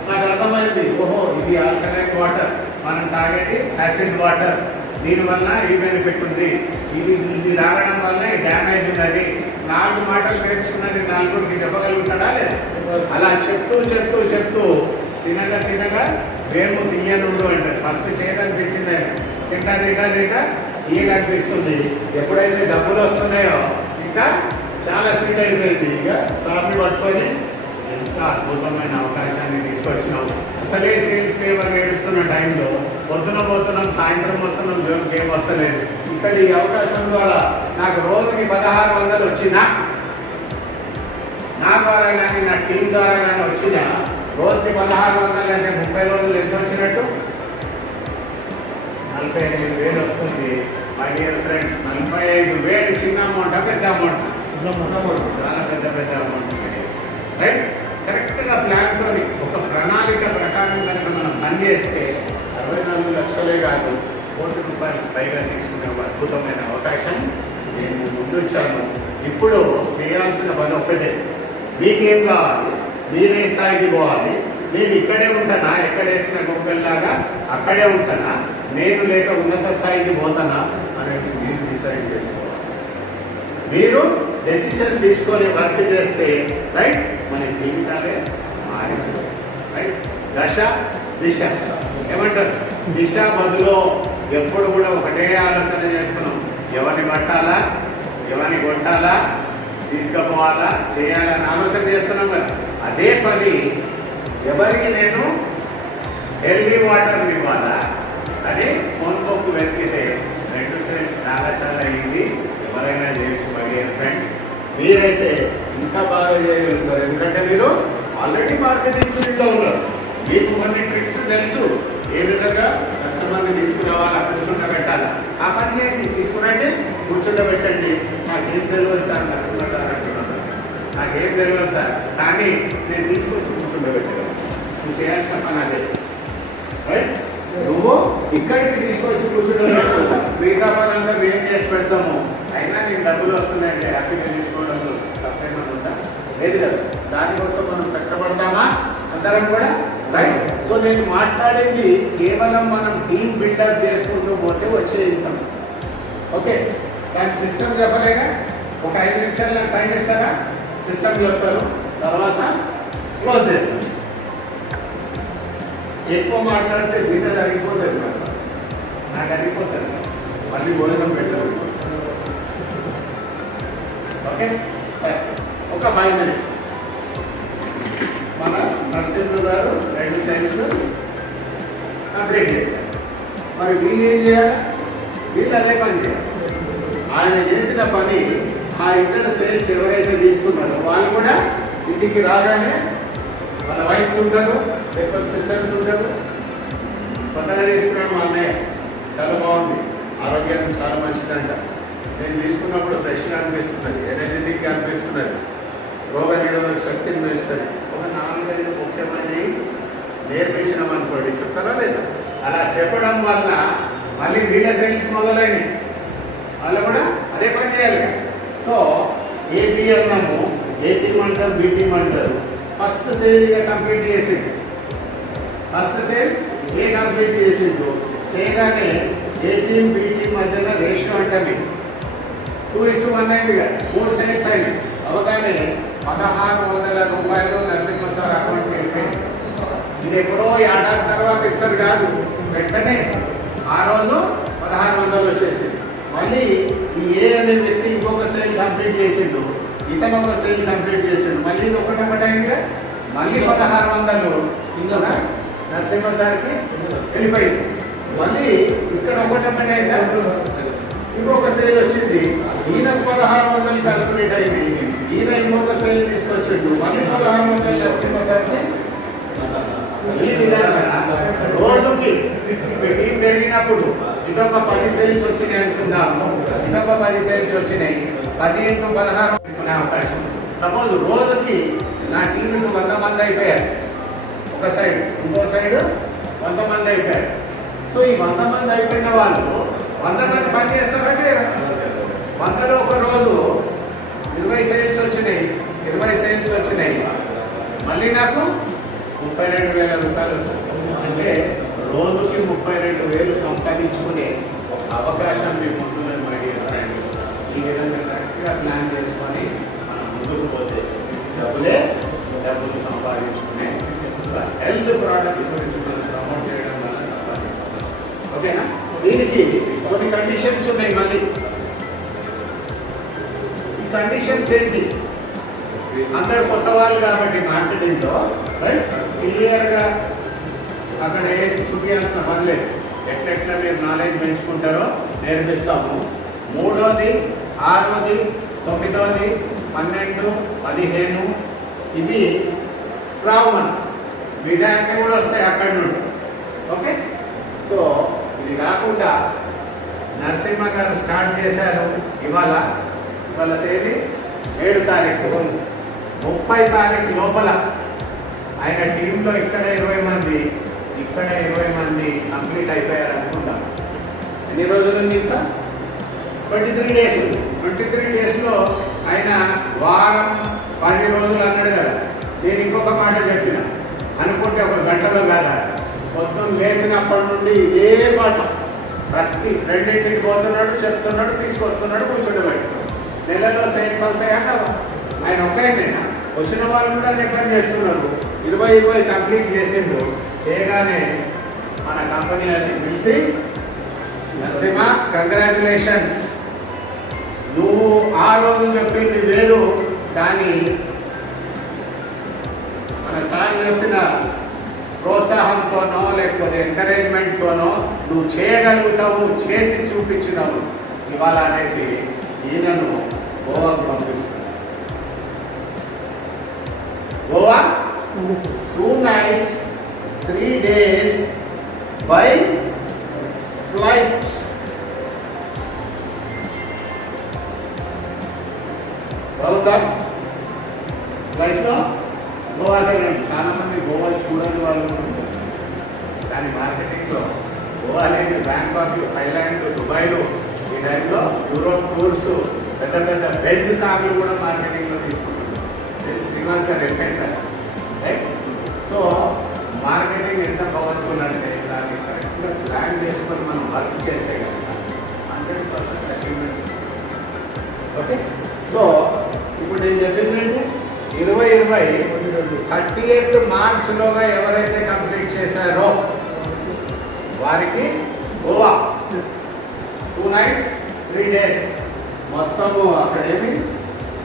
నాకు అర్థమైంది, ఓహో ఇది ఆల్కలైన్ వాటర్, మనం తాగేది యాసిడ్ వాటర్, దీనివల్ల ఈ బెనిఫిట్ ఉంది, ఇది తాగడం వల్ల ఈ డ్యామేజ్ ఉన్నది. 4 మాటలు నేర్చుకున్నది 4కి చెప్పగలుగుతాడా లేదా? అలా చెప్తూ చెప్తూ చెప్తూ తినగా వేము తీయనుండు అంటారు. ఫస్ట్ చేయదనిపించింది, తింటా అనిపిస్తుంది. ఎప్పుడైతే డబ్బులు వస్తున్నాయో ఇంకా చాలా స్వీట్ అయిపోయింది. ఇక సార్ని పట్టుకొని ఎంత అద్భుతమైన అవకాశాన్ని తీసుకొచ్చినాం. అసలే సేల్స్ లేవర్ ఏడుస్తున్న టైంలో పొద్దున పోతున్నాం, సాయంత్రం వస్తున్నాం, జోన్కి ఏం వస్తలేదు. ఇక్కడ ఈ అవకాశం ద్వారా నాకు రోజుకి 1600 వచ్చినా, నా ద్వారా కానీ నా టీం ద్వారా కానీ వచ్చినా రోజుకి 1600 అంటే 30 రోజులు ఎంత వచ్చినట్టు? 45,000 వస్తుంది. మై డియర్ ఫ్రెండ్స్, 45,000 చిన్న అమౌంట్, పెద్ద అమౌంట్? చాలా పెద్ద అమౌంట్. రైట్? కరెక్ట్గా ప్లాన్తో ఒక ప్రణాళిక ప్రకారం కనుక మనం పనిచేస్తే 64 లక్షలే కాదు, ₹1,00,00,000 పైగా తీసుకునే ఒక అద్భుతమైన అవకాశం నేను ముందుంచాను. ఇప్పుడు చేయాల్సిన పని ఒక్కటే, మీకేం కావాలి, మీరే స్థాయికి పోవాలి. నేను ఇక్కడే ఉంటానా, ఎక్కడేసిన గొప్పల్లాగా అక్కడే ఉంటానా, నేను లేక ఉన్నత స్థాయికి పోతానా అనేది మీరు డిసైడ్ చేసుకోవాలి. మీరు డెసిషన్ తీసుకొని వర్క్ చేస్తే రైట్, మన జీవితాలే మారిపోతాయి. రైట్? దశ దిశ ఏమంటారు? దిశ బదులో ఎప్పుడు కూడా ఒకటే ఆలోచన చేస్తున్నాం, ఎవరిని పట్టాలా, ఎవరిని కొట్టాలా, తీసుకుపోవాలా, చేయాలని ఆలోచన చేస్తున్నాం కదా. అదే పని ఎవరికి నేను హెల్దీ వాటర్ ఇవ్వాలా అని ఫోన్ బుక్ వెతికితే 2 సెల్స్ చాలా ఈజీ, ఎవరైనా చేయొచ్చు. మై డియర్ ఫ్రెండ్స్, మీరైతే ఇంకా బాగా చేయగలుగుతారు, ఎందుకంటే మీరు ఆల్రెడీ మార్కెటింగ్ ఫీల్డ్లో ఉన్నారు. మీకు కొన్ని ట్రిక్స్ తెలుసు, ఏ విధంగా కస్టమర్ని తీసుకురావాలా, కూర్చుండబెట్టాలా. ఆ పని చేయండి, తీసుకురండి, కూర్చుండబెట్టండి. నాకేం తెలియదు సార్, నరసింహ సార్ అంటున్నాను, నాకేం తెలియదు సార్, కానీ నేను తీసుకొచ్చి కూర్చుండబెట్టగలను. నువ్వు చేయాల్సిన పని అదే. రైట్? నువ్వు ఇక్కడికి తీసుకొచ్చి కూర్చుండబెట్టు, మిగతా పరంగా మేము చేసి పెడతాము. అయినా నీకు డబ్బులు వస్తున్నాయంటే హ్యాపీగా తీసుకోవడంలో తప్పేమన్నా ఉందా? లేదు కదా. దానికోసం మనం కష్టపడతామా అందరం కూడా? రైట్? సో నేను మాట్లాడేది కేవలం మనం టీమ్ బిల్డప్ చేసుకుంటూ పోతే వచ్చే ఇన్కమ్. ఓకే, దాని సిస్టమ్ చెప్పలేక ఒక 5 నిమిషాలు టైం ఇస్తారా? సిస్టమ్ చెప్తారు, తర్వాత క్లోజ్ చేస్తాను. ఎక్కువ మాట్లాడితే బిడ్డ జరిగిపోతుంది, నాకు అరిగిపోతుంది, మళ్ళీ భోజనం పెట్టారు. ఓకే, సరే, ఒక 5 minutes. మన నరసింహ గారు 2 సెల్స్ కంప్లీట్ చేశారు. మరి వీళ్ళు ఏం చేయాలి? వీళ్ళు అదే పని చేయాలి. ఆయన చేసిన పని ఆ 2 సెల్స్ ఎవరైతే తీసుకున్నారో వాళ్ళు కూడా ఇంటికి రాగానే వాళ్ళ వైఫ్స్ ఉంటారు, లేకపోతే సిస్టర్స్ ఉంటారు. కొత్తగా తీసుకున్నాను మా అన్నయ్య, చాలా బాగుంది, ఆరోగ్యానికి చాలా మంచిదంట. నేను తీసుకున్నప్పుడు ఫ్రెష్గా అనిపిస్తున్నది, ఎనర్జెటిక్గా అనిపిస్తున్నది, రోగ నిరోధక శక్తిని పెంచుతుంది. ఒక 4-5 ముఖ్యమైనవి నేర్పించినాం అనుకోండి, చెప్తారా లేదా? అలా చెప్పడం వల్ల మళ్ళీ వీళ్ళ సెల్స్ మొదలైనవి, వాళ్ళు కూడా అదే పని చేయాలి. సో ఏ టీం అన్నాము, ఏ టీం అంటారు, బి టీం అంటారు. ఫస్ట్ సేల్ ఇక కంప్లీట్ చేసిండు, ఫస్ట్ సేల్ ఏ కంప్లీట్ చేసిండు. చేయగానే ఏ టీం బి టీం మధ్యన రేషియో అంటే 2:1 అయింది కదా, 4 సైడ్స్ అయింది. అవగానే 1600 రూపాయలు నరసింహ సార్ అకౌంట్కి వెళ్ళిపోయింది. ఇది ఎప్పుడో ఏడాది తర్వాత ఇస్తారు కాదు, వెంటనే ఆ రోజు 1600 వచ్చేసింది. మళ్ళీ ఈ ఏ అనేది చెప్పి ఇంకొక సేల్ కంప్లీట్ చేసిండు, ఇతను ఒక సేల్ కంప్లీట్ చేసిండు, మళ్ళీ ఇది ఒకటి అయిందిగా, మళ్ళీ 1600 కింద నరసింహ సార్కి వెళ్ళిపోయింది. మళ్ళీ ఇక్కడ ఒకటి అయిందా, ఇంకొక సేల్ వచ్చింది, ఈయనకు 1600 క్యాల్కులేట్ అయింది, ఈయన ఇంకొక సేల్ తీసుకొచ్చిండు, మళ్ళీ 1600 నరసింహ సార్కి. ఈ విధంగా రోజుకి టీం పెరిగినప్పుడు ఇదొక 10 సేల్స్ వచ్చినాయి అనుకుందాము, ఇదొక 10 సేల్స్ వచ్చినాయి, 10 × 16 తీసుకునే అవకాశం. సపోజ్ రోజుకి నా టీంకి 100 మంది అయిపోయారు, ఒక సైడ్, ఇంకో సైడ్ 100 మంది అయిపోయారు. సో ఈ 100 మంది అయిపోయిన వాళ్ళు 100 మంది పని చేస్తారా చేయరా? 100లో ఒక రోజు 20 సేల్స్ వచ్చినాయి, 20 సేల్స్ వచ్చినాయి, మళ్ళీ నాకు 32,000 రూపాయలు వస్తాయి. అంటే రోజుకి 32,000 సంపాదించుకునే ఒక అవకాశం మీకు ఉంటుందని మై డియర్ ఫ్రెండ్స్. ఈ విధంగా కరెక్ట్గా ప్లాన్ చేసుకొని మనం ముందుకు పోతే డబ్బులు సంపాదించుకునే హెల్త్ ప్రోడక్ట్ గురించి మనం ప్రమోట్ చేయడం వల్ల సంపాదించుకుంటాం. ఓకేనా? దీనికి కొన్ని కండిషన్స్ ఉన్నాయి. మళ్ళీ ఈ కండిషన్స్ ఏంటి? అందరు కొత్త వాళ్ళు కాబట్టి మార్కెటింగ్లో రైట్ క్లియర్గా అక్కడ వేసి చూపించాల్సిన పని లేదు. ఎట్లెట్లా మీరు నాలెడ్జ్ పెంచుకుంటారో నేర్పిస్తాము. 3వది, 6వది, 9వది, 12, 15 ఇవి రావు మనం, మిగతా కూడా వస్తాయి అక్కడి నుండి. ఓకే, సో ఇది కాకుండా నరసింహ గారు స్టార్ట్ చేశారు ఇవాళ తేదీ 7 తారీఖు, 30 తారీఖు లోపల ఆయన టీంలో ఇక్కడ 20 మంది, ఇక్కడ 20 మంది కంప్లీట్ అయిపోయారు అనుకుంటాం. ఎన్ని రోజులు ఉంది? ఇంకా 23 డేస్ ఉంది. 23 డేస్లో ఆయన వారం 10 రోజులు అన్నాడు కదా. నేను ఇంకొక మాట చెప్పిన, అనుకుంటే ఒక గంటలో కాదా, పొద్దున్న లేచినప్పటి నుండి ఇదే పాట, ప్రతి రెండింటికి పోతున్నాడు, చెప్తున్నాడు, తీసుకొస్తున్నాడు, కూర్చోబెట్టుకున్నాడు. నెలలో సేల్స్ అవుతాయా కదా? ఆయన ఒక్కరేనా, వచ్చిన వాళ్ళు కూడా రికమెండ్ చేస్తున్నారు. 20 కంప్లీట్ చేసిండు. చేయగానే మన కంపెనీ అది పిలిచి, నరసింహ కంగ్రాచులేషన్స్, నువ్వు ఆ రోజు చెప్పింది వేరు, కానీ మన సార్ చెప్పిన ప్రోత్సాహంతోనో లేకపోతే ఎంకరేజ్మెంట్తోనో నువ్వు చేయగలుగుతావు, చేసి చూపించినావు ఇవాళ అనేసి ఈయనను గోవాకు పంపిస్తున్నాను. Goa 2 nights 3 days by flight. బాగుందా? ఫ్లైట్లో గోవాకి చాలా మంది గోవా చూడని వాళ్ళు ఉంటారు. దాని మార్కెటింగ్లో గోవా లేదు, బ్యాంకాక్, థైలాండ్, దుబాయ్లో ఈ టైంలో యూరోప్ టూర్స్, పెద్ద పెద్ద బెంజ్ కార్లు కూడా మార్కెటింగ్లో తీసుకుంటున్నారు. శ్రీనివాస్ గారు ఎక్కడైనా రైట్. సో మార్కెటింగ్ ఎంత పవర్ఫుల్ అంటే దాన్ని కరెక్ట్గా ప్లాన్ చేసుకొని మనం వర్క్ చేస్తే కనుక 100% అచీవ్మెంట్. ఓకే, సో ఇప్పుడు నేను చెప్పిందంటే 30th మార్చ్లోగా ఎవరైతే కంప్లీట్ చేశారో వారికి గోవా 2 nights 3 days మొత్తము అక్కడేమి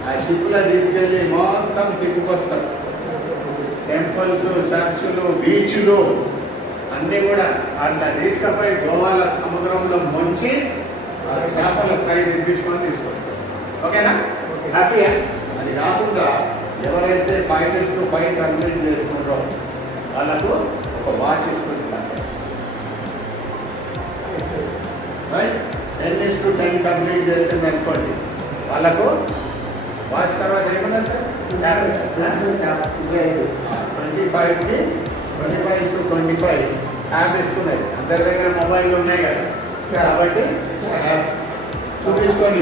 ఆ షిప్లో తీసుకెళ్ళి మొత్తం తిప్పుకొస్తారు. టెంపుల్స్, చర్చులు, బీచ్లు అన్నీ కూడా అట్లా తీసుకపోయి గోవాల సముద్రంలో ముంచి చేపల ఫ్రై తిప్పించుకొని తీసుకొస్తారు. ఓకేనా? హ్యాపీయా? అది కాకుండా ఎవరైతే 5:5 కంప్లీట్ చేసుకుంటారో వాళ్ళకు ఒక వాచ్ ఇస్తుంటారు. రైట్, 10:10 కంప్లీట్ చేసింది అనుకోండి, వాళ్ళకు వాచ్ తర్వాత ఏమన్నా సార్ 25:25 యాప్ ఇస్తున్నాయి. అందరి దగ్గర మొబైల్ ఉన్నాయి కదా, కాబట్టి చూపించుకొని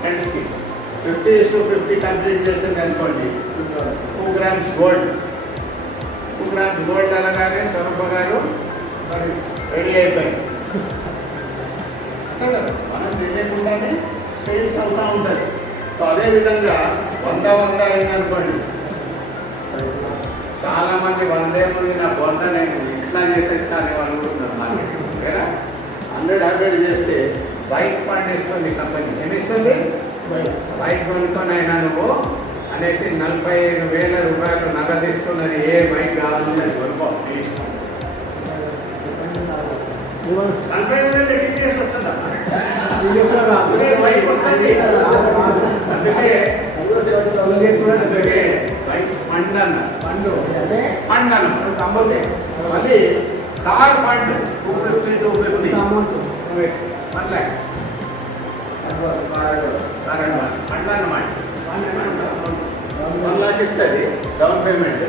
ఫ్రెండ్స్కి 50:50 కంప్లీట్ చేసింది అనుకోండి, 2 grams గోల్డ్. 2 grams గోల్డ్ అనగానే స్వరూప గారు రెడీ అయిపోయింది. మనం తెలియకుండానే సేల్స్ అవుతూ ఉంటుంది. సో అదేవిధంగా 100 అయిందనుకోండి, చాలా మంది 100 మంది నా బొంద నేను ఇట్లా చేసేస్తానే వాళ్ళు కూడా ఉన్నారు మార్కెటింగ్ కదా. 100 చేస్తే బైక్ ఫండ్ ఇస్తుంది కంపెనీ. ఏమి ఇస్తుంది? బైక్ కొనుక్కొనైనా నువ్వు అనేసి 45,000 రూపాయలు నగదు ఇస్తున్నది. ఏ బైక్ కావాలని అది కొనుక్కో, నీ ఇష్టం. 45,000 టీపీఎస్ వస్తుందా? బైక్ వస్తుంది. అందుకే బైక్ ఫండ్ అన్న ఫండ్ అన్న మళ్ళీ కార్ ఫండ్ 250 1 lakh ఫండ్ అన్నమాట. 1 lakh ఇస్తుంది డౌన్ పేమెంట్.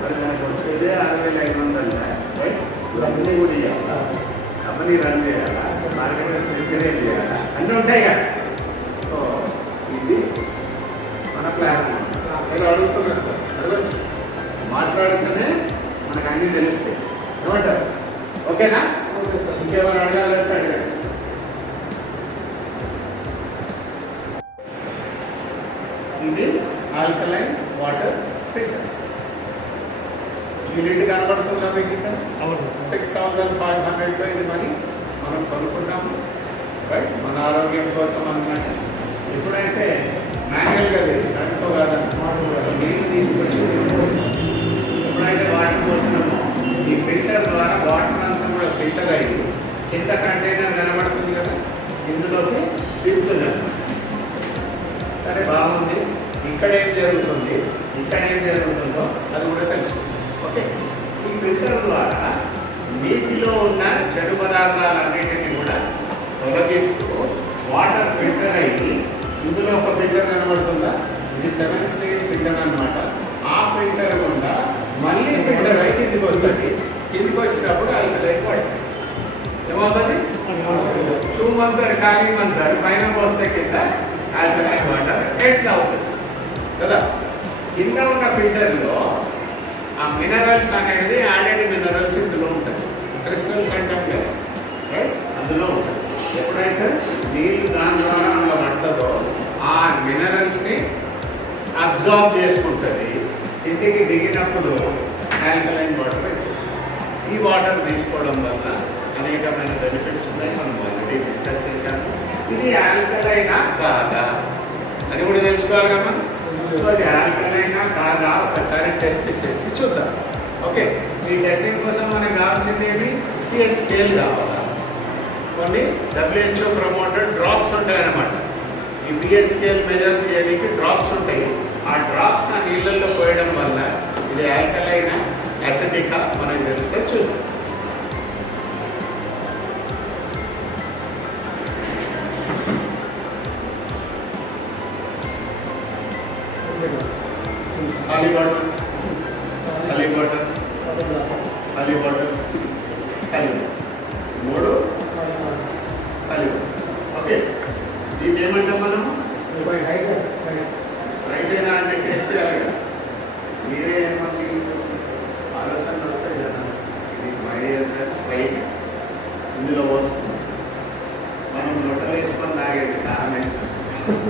మరి మనకు వచ్చేదే 6,500 రైట్. అన్నీ కూడా ఇవ్వాలా, కంపెనీ రన్ చేయాలా, మార్కెట్ రిపేర్ చేయాలా, అన్నీ ఉంటాయి కదా. సో ఇది మన ప్లాన్. మీరు అడుగుతున్నారు సార్, అడగచ్చు. మాట్లాడితేనే మనకు అన్నీ తెలుస్తాయి. ఏమంటారు? ఓకేనా? ఇంకేమైనా అడగాలంటే అడగండి. ఇది ఆల్కలైన్ వాటర్ ఫిల్టర్. యూనిట్ కనబడుతుందా మీకు ఇక్కడ? 6,500 ఇది మనీ మనం కొనుక్కుంటాము రైట్, మన ఆరోగ్యం కోసం అన్నమాట. ఎప్పుడైతే మాన్యువల్గా కరెంట్తో కాదన్నమాట, నీళ్ళు తీసుకొచ్చి కోసం ఎప్పుడైతే వాటర్ పోసినామో ఈ ఫిల్టర్ ద్వారా వాటర్ అంతా కూడా ఫిల్టర్ అయ్యి కింద కంటైనర్ కనబడుతుంది కదా, ఇందులోకి దిగుతుంది. సరే బాగుంది. ఇక్కడ ఏం జరుగుతుంది, ఇక్కడ ఏం జరుగుతుందో అది కూడా తెలుసు. ఓకే, ఈ ఫిల్టర్ ద్వారా నీటిలో ఉన్న చెడు పదార్థాలన్నింటినీ కూడా తొలగిస్తూ వాటర్ ఫిల్టర్ అయ్యి ఇందులో ఒక ఫిల్టర్ కనబడుతుందా, ఇది 7 స్టేజ్ ఫిల్టర్ అనమాట. ఆ ఫిల్టర్ గుండా మళ్ళీ ఫిల్టర్ అయ్యి కిందికి వస్తుంది. కిందికి వచ్చినప్పుడు ఆల్కలైన్ వాటర్ ఏమవుతుంది? చూమంతారు ఖాళీ మంతారు పైన పోస్తే కింద ఆల్కలైన్ వాటర్ ఎట్లా అవుతుంది కదా. కింద ఉన్న ఫిల్టర్లో ఆ మినరల్స్ అనేది యాడెడ్ మినరల్స్ ఇందులో ఉంటుంది. క్రిస్టల్స్ అంటాం కదా రైట్, అందులో ఉంటుంది. ఎప్పుడైతే నీళ్ళు దాని ద్వారా అందులో పడుతుందో ఆ మినరల్స్ని అబ్జార్బ్ చేసుకుంటుంది. ఇంటికి దిగినప్పుడు ఆల్కలైన్ వాటర్ అయిపోతుంది. ఈ వాటర్ తీసుకోవడం వల్ల అనేకమైన బెనిఫిట్స్ ఉన్నాయి. మనం ఆల్రెడీ డిస్కస్ చేశాము. ఇది ఆల్కలైనా కాదా అది కూడా తెలుసుకోవాలి కదా మనం. సో అది ఆల్కలైనా కాదా ఒకసారి టెస్ట్ చేసి చూద్దాం. ఓకే, ఈ టెస్టింగ్ కోసం మనకు కావాల్సింది ఏమి? pH స్కేల్ కావాలా. కొన్ని WHO ప్రమోటెడ్ డ్రాప్స్ ఉంటాయి అన్నమాట. ఈ pH స్కేల్ మెజర్ చేయడానికి డ్రాప్స్ ఉంటాయి. ఆ డ్రాప్స్ ఆ నీళ్ళల్లో పోయడం వల్ల ఇది ఆల్కలైనా యాసిడికా మనకు తెలిస్తే చూద్దాం. ఖాళీ వాటర్, ఖాళీ వాటర్, ఖాళీ వాటర్, ఖాళీ వాటర్, 3 ఖాళీ వాటర్. ఓకే, దీన్ని ఏమంటాం మనము? స్ప్రైట్ అయినా అంటే టెస్ట్ చేయాలి కదా. మీరే మనకి ఆలోచనలు వస్తాయి కదా. ఇది మై డియర్ ఫ్రెండ్స్ స్ప్రైట్ ఇందులో వస్తుంది. మనం లొట్టలు వేసుకొని తాగేది కారణం.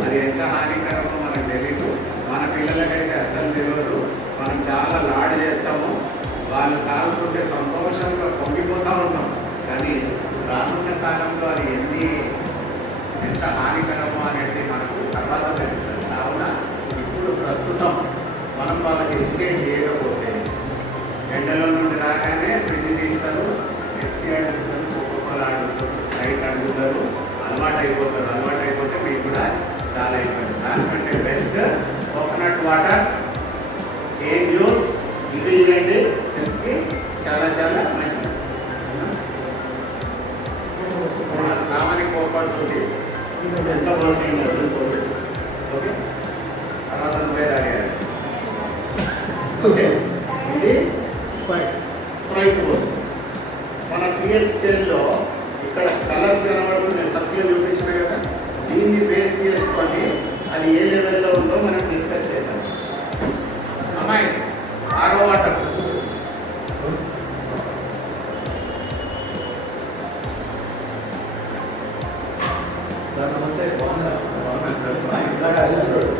అది ఎంత హానికరమో మనకు తెలీదు. మన పిల్లలకైతే అసలు తెలియదు. మనం చాలా లాడ్ చేస్తాము, వాళ్ళు తాగుతుంటే సంతోషంగా పొంగిపోతూ ఉంటాం. కానీ రానున్న కాలంలో అది ఎంత హానికరమో అనేది మనకు తర్వాత తెలుస్తుంది. కావున ఇప్పుడు ప్రస్తుతం మనం వాళ్ళకి ఎడ్యుకేట్ చేయకపోతే ఎండలో నుండి రాగానే ఫ్రిడ్జ్ తీస్తారు, పెప్సీ అడుగుతారు, కోకోకోలా అడుగుతారు, స్ప్రైట్ అడుగుతారు, అలవాటు అయిపోతారు. అలవాటు అయిపోతే మీకు కూడా చాలా ఇబ్బంది. దానికంటే బెస్ట్ కోకోనట్ వాటర్, ఏ జ్యూస్ ఇది ఇవ్వండి. హెల్త్కి చాలా చాలా మంచిది. సామాన్య కోపడుతుంది ఎంత పోసేయండి అర్థం పోసేసి. ఓకే, తర్వాత నువ్వే తాగేయాలి. ఓకే, ఇది స్ప్రైట్ పోస్ట్. మన pH స్కేల్లో ఇక్కడ కలర్స్ కనబడుతుంది. ఫస్ట్లో చూపించిన కదా, దీన్ని బేస్ చేసుకొని అది ఏ లెవెల్లో ఉందో మనం డిస్కస్ చేద్దాం. అమ్మాయి ఆరో వాటర్ నమస్తే. బాగున్నాను సార్. ఇందాక అడుగుతున్నాడు.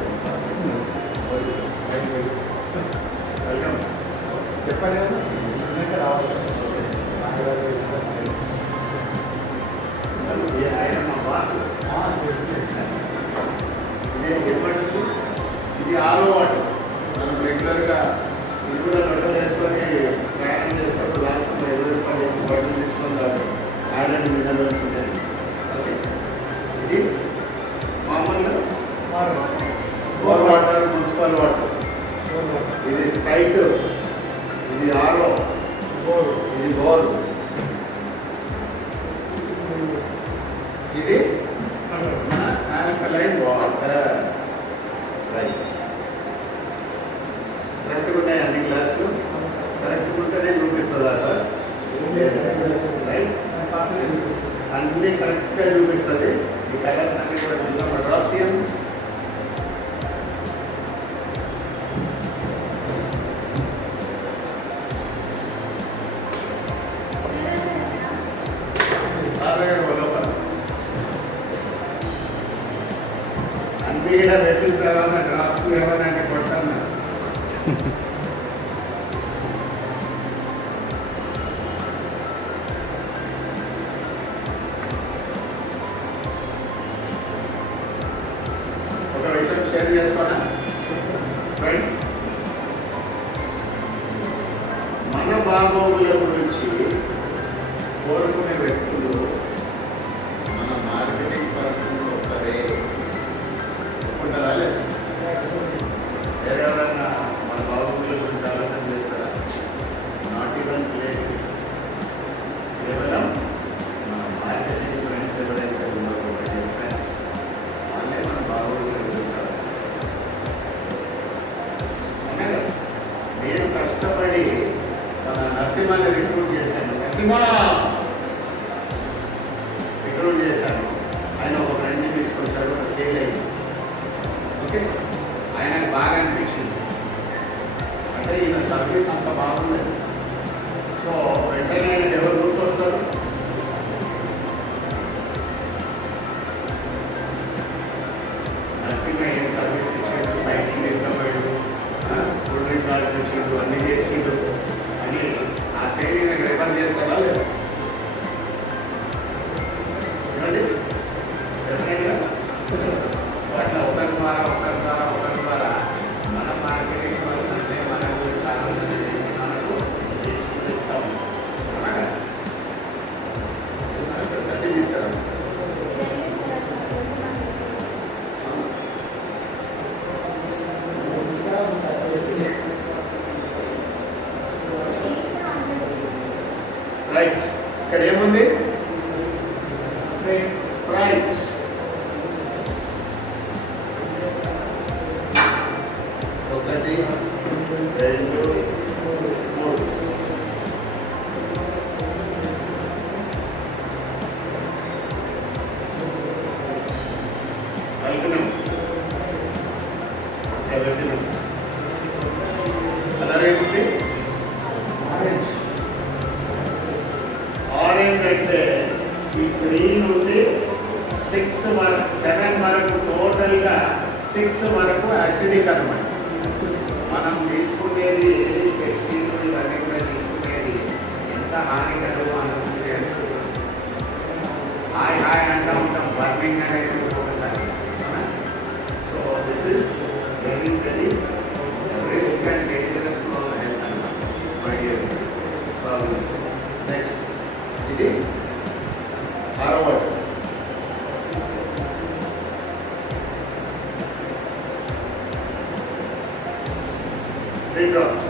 వెల్కమ్. చెప్పండి కదా ఇంకా రావాలి. ఆయన మా బాస్. ఇదే ఏమంటుంది, ఇది ఆరో వాటర్. మనం రెగ్యులర్గా ఇది కూడా లొట్టలు వేసుకొని ప్రయాణం చేసినప్పుడు దాంట్లో 20 రూపాయలు వేసి బట్టలు తీసుకొని దాన్ని ఐరన్ మినరల్స్ ఉంటాయి. ఓకే, ఇది మామూలుగా బోర్ వాటర్, మున్సిపల్ వాటర్. ఇది స్ప్రైట్, ఇది ఆరో, ఇది బోర్, ఇది మన ఆల్కలైన్ వాటర్. రైట్, కరెక్ట్గా ఉన్నాయి అన్ని గ్లాసులు. కరెక్ట్గా ఉంటేనే చూపిస్తుందా సార్? రైట్, అన్నీ కరెక్ట్గా చూపిస్తుంది. ఈ కలర్స్ అన్ని కూడా చూసాం. డ్రాప్సియం అన్ని కూడా పెట్టిస్తారా? డ్రాప్స్ ఏమన్నా కొడతాను. ఒక విషయం షేర్ చేసుకోనా ఫ్రెండ్స్? మన బాగోగుల గురించి కోరుకునే వ్యక్తులు మన మార్కెటింగ్ పర్సన్స్ ఒక్కరే. ఒప్పుకుంటారా? లేదా ఎవరైనా మన బాగోగుల గురించి ఆలోచన చేస్తారా? Not even relatives. కేవలం మన మార్కెటింగ్ ఫ్రెండ్స్ ఎవరైతే ఉన్నారో ఫ్రెండ్స్ వాళ్ళే మన బాగోగుల గురించి ఆలోచిస్తారు. అవునా? నేను కష్టపడి మన నరసింహాన్ని రిక్రూట్ చేశాను. నరసింహ రిక్రూట్ చేశాను. ఆయన ఒక ఫ్రెండ్ని తీసుకొచ్చాడు, ఒక సేల్ అయింది. ఓకే, ఆయనకు బాగా అనిపించింది. అంటే ఈయన సర్వీస్ అంత బాగుంది. సో వెంటనే ఆయన ఎవరు గుర్తొస్తారు? నరసింహ ఏం సర్వీస్ ఇచ్చాడు, బయటికి తీసుకుపోయాడు, కూల్ డ్రింక్ కార్డు తెచ్చిండు, అన్నీ చేసిండు అని ఆ సేల్ నాకు రిఫర్ చేస్తారా? లేదా? ఏమండి? డెఫినెట్గా. సో అట్లా ఒకరి ద్వారా మన మార్కెటింగ్ పర్సన్స్ మన గురించి ఆలోచన చేసి మనకు ఇస్తాం. కత్తి తీసుకురా. రైట్, ఇక్కడ ఏముంది? స్ప్రైట్. ఒకటి, 2, 3. కలిపినాం, ఇక్కడ పెట్టినాం. కలర్ ఏముంది? ఆరెంజ్. ఆరెంజ్ అంటే ఈ గ్రీన్ ఉంది 6 వరకు, 7 వరకు, టోటల్గా 6 వరకు యాసిడిక్ అన్నమాట. మనం తీసుకునేది పెప్సీలు ఇవన్నీ కూడా తీసుకునేది ఎంత హానికరమో అనుకుంటే తెలుస్తుంది. హాయ్ హాయ్ అంటూ ఉంటాం, బర్నింగ్ అనేసి ఒకసారి. So this is very very risk and dangerous to our health అన్నమాట. మై డియర్ నెక్స్ట్, ఇది ఆరో వాటర్. Three drops.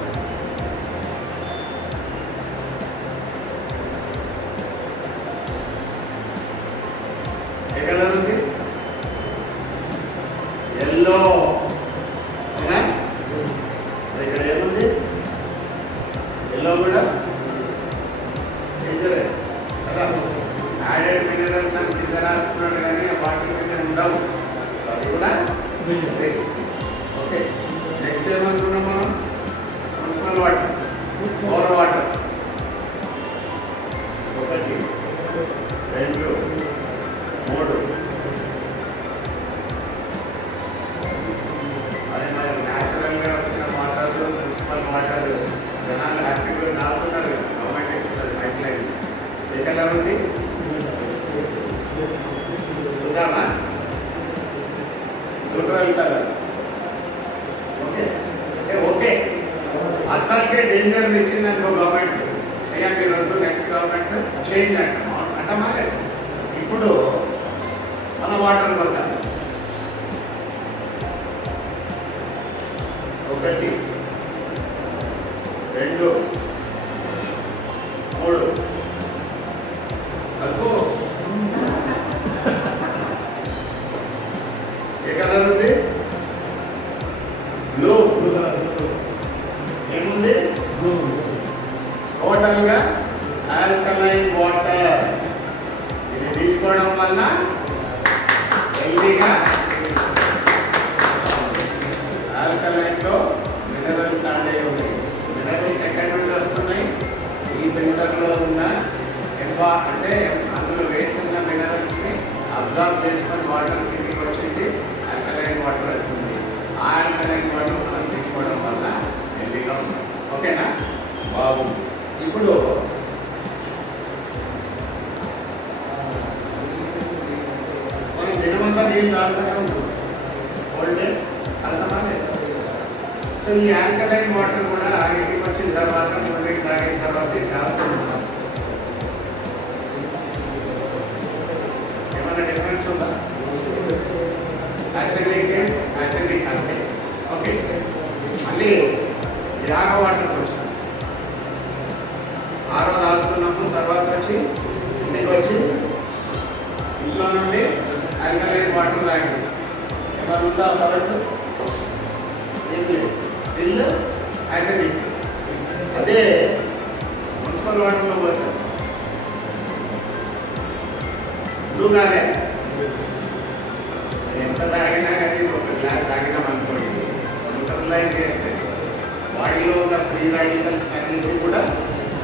ఏ కలర్ ఉంది? ఎల్లో. అవునా? ఇక్కడ ఏముంది? ఎల్లో కూడా డేంజరే కదా. యాడెడ్ మినరల్స్ అని కింద రాసుకున్నాడు కానీ వాటి మీద ఉండవు. అది కూడా రిస్క్. ఓకే, నెక్స్ట్ ఏమనుకున్నాం మనం? Municipal water, bore water. 1, 2, 3, neutral colour. Okay okay అసలుకే డేంజర్ ఇచ్చింది అనుకో గవర్నమెంట్, అయ్యా మీరు వద్దు నెక్స్ట్ గవర్నమెంట్ చేంజ్ అంటామా లేదు. ఇప్పుడు మన వాటర్ వద్ద 1 2 3 కలుపు. ఏ కలర్ ఉంది? బ్లూ. ఏముంది? టోటల్ గా ఆల్కలైన్ వాటర్. ఇది తీసుకోవడం వల్ల హెల్తీగా ఆల్కలైన్ లో మినరల్స్ యాడ్ అయి ఉన్నాయి. మినరల్స్ ఎక్కడి నుండి వస్తున్నాయి? ఈ ఫిల్టర్ లో ఉన్న అంటే అందులో వేసిన మినరల్స్ ని అబ్జర్వ్ చేసుకొని వాటర్ కిందికి వచ్చింది, ఆల్కలైన్ వాటర్ అవుతుంది. ఆ ఆల్కలైన్ వాటర్ మనం తీసుకోవడం వల్ల హెల్తీగా ఉంది. ఓకేనా? బాగుంది. ఇప్పుడు మనం దినమంతా నీళ్ళు తాగుతూనే ఉంటుంది, ఓల్డ్ డే అర్థమా. సో ఈ ఆల్కలైన్ వాటర్ కూడా ఇంటికి వచ్చిన తర్వాత మూడు తాగిన తర్వాత తాగుతున్నాం. ఏమన్నా డిఫరెన్స్ ఉందా? యాసిడిక్ అంటే ఓకే. మళ్ళీ యాగ వాటర్ వచ్చిన ఆరో తాగుతున్నాము, తర్వాత వచ్చి ఇంటికి వచ్చి ఇంట్లో నుండి ఆల్కలైన్ వాటర్ తాగింది. ఏమన్నా ఉందా ఫరక్? ఏం లేదు, స్టిల్ యాసిడిక్. అదే మున్సిపల్ వాటర్లో పోసారు బ్లూ కాలే. ఎంత తాగినా కానీ ఒక గ్లాస్ తాగినాం అనుకోండి, న్యూట్రలైజ్ చేస్తే బాడీలో ఉన్న ఫ్రీ రాడికల్స్ అన్నింటినీ కూడా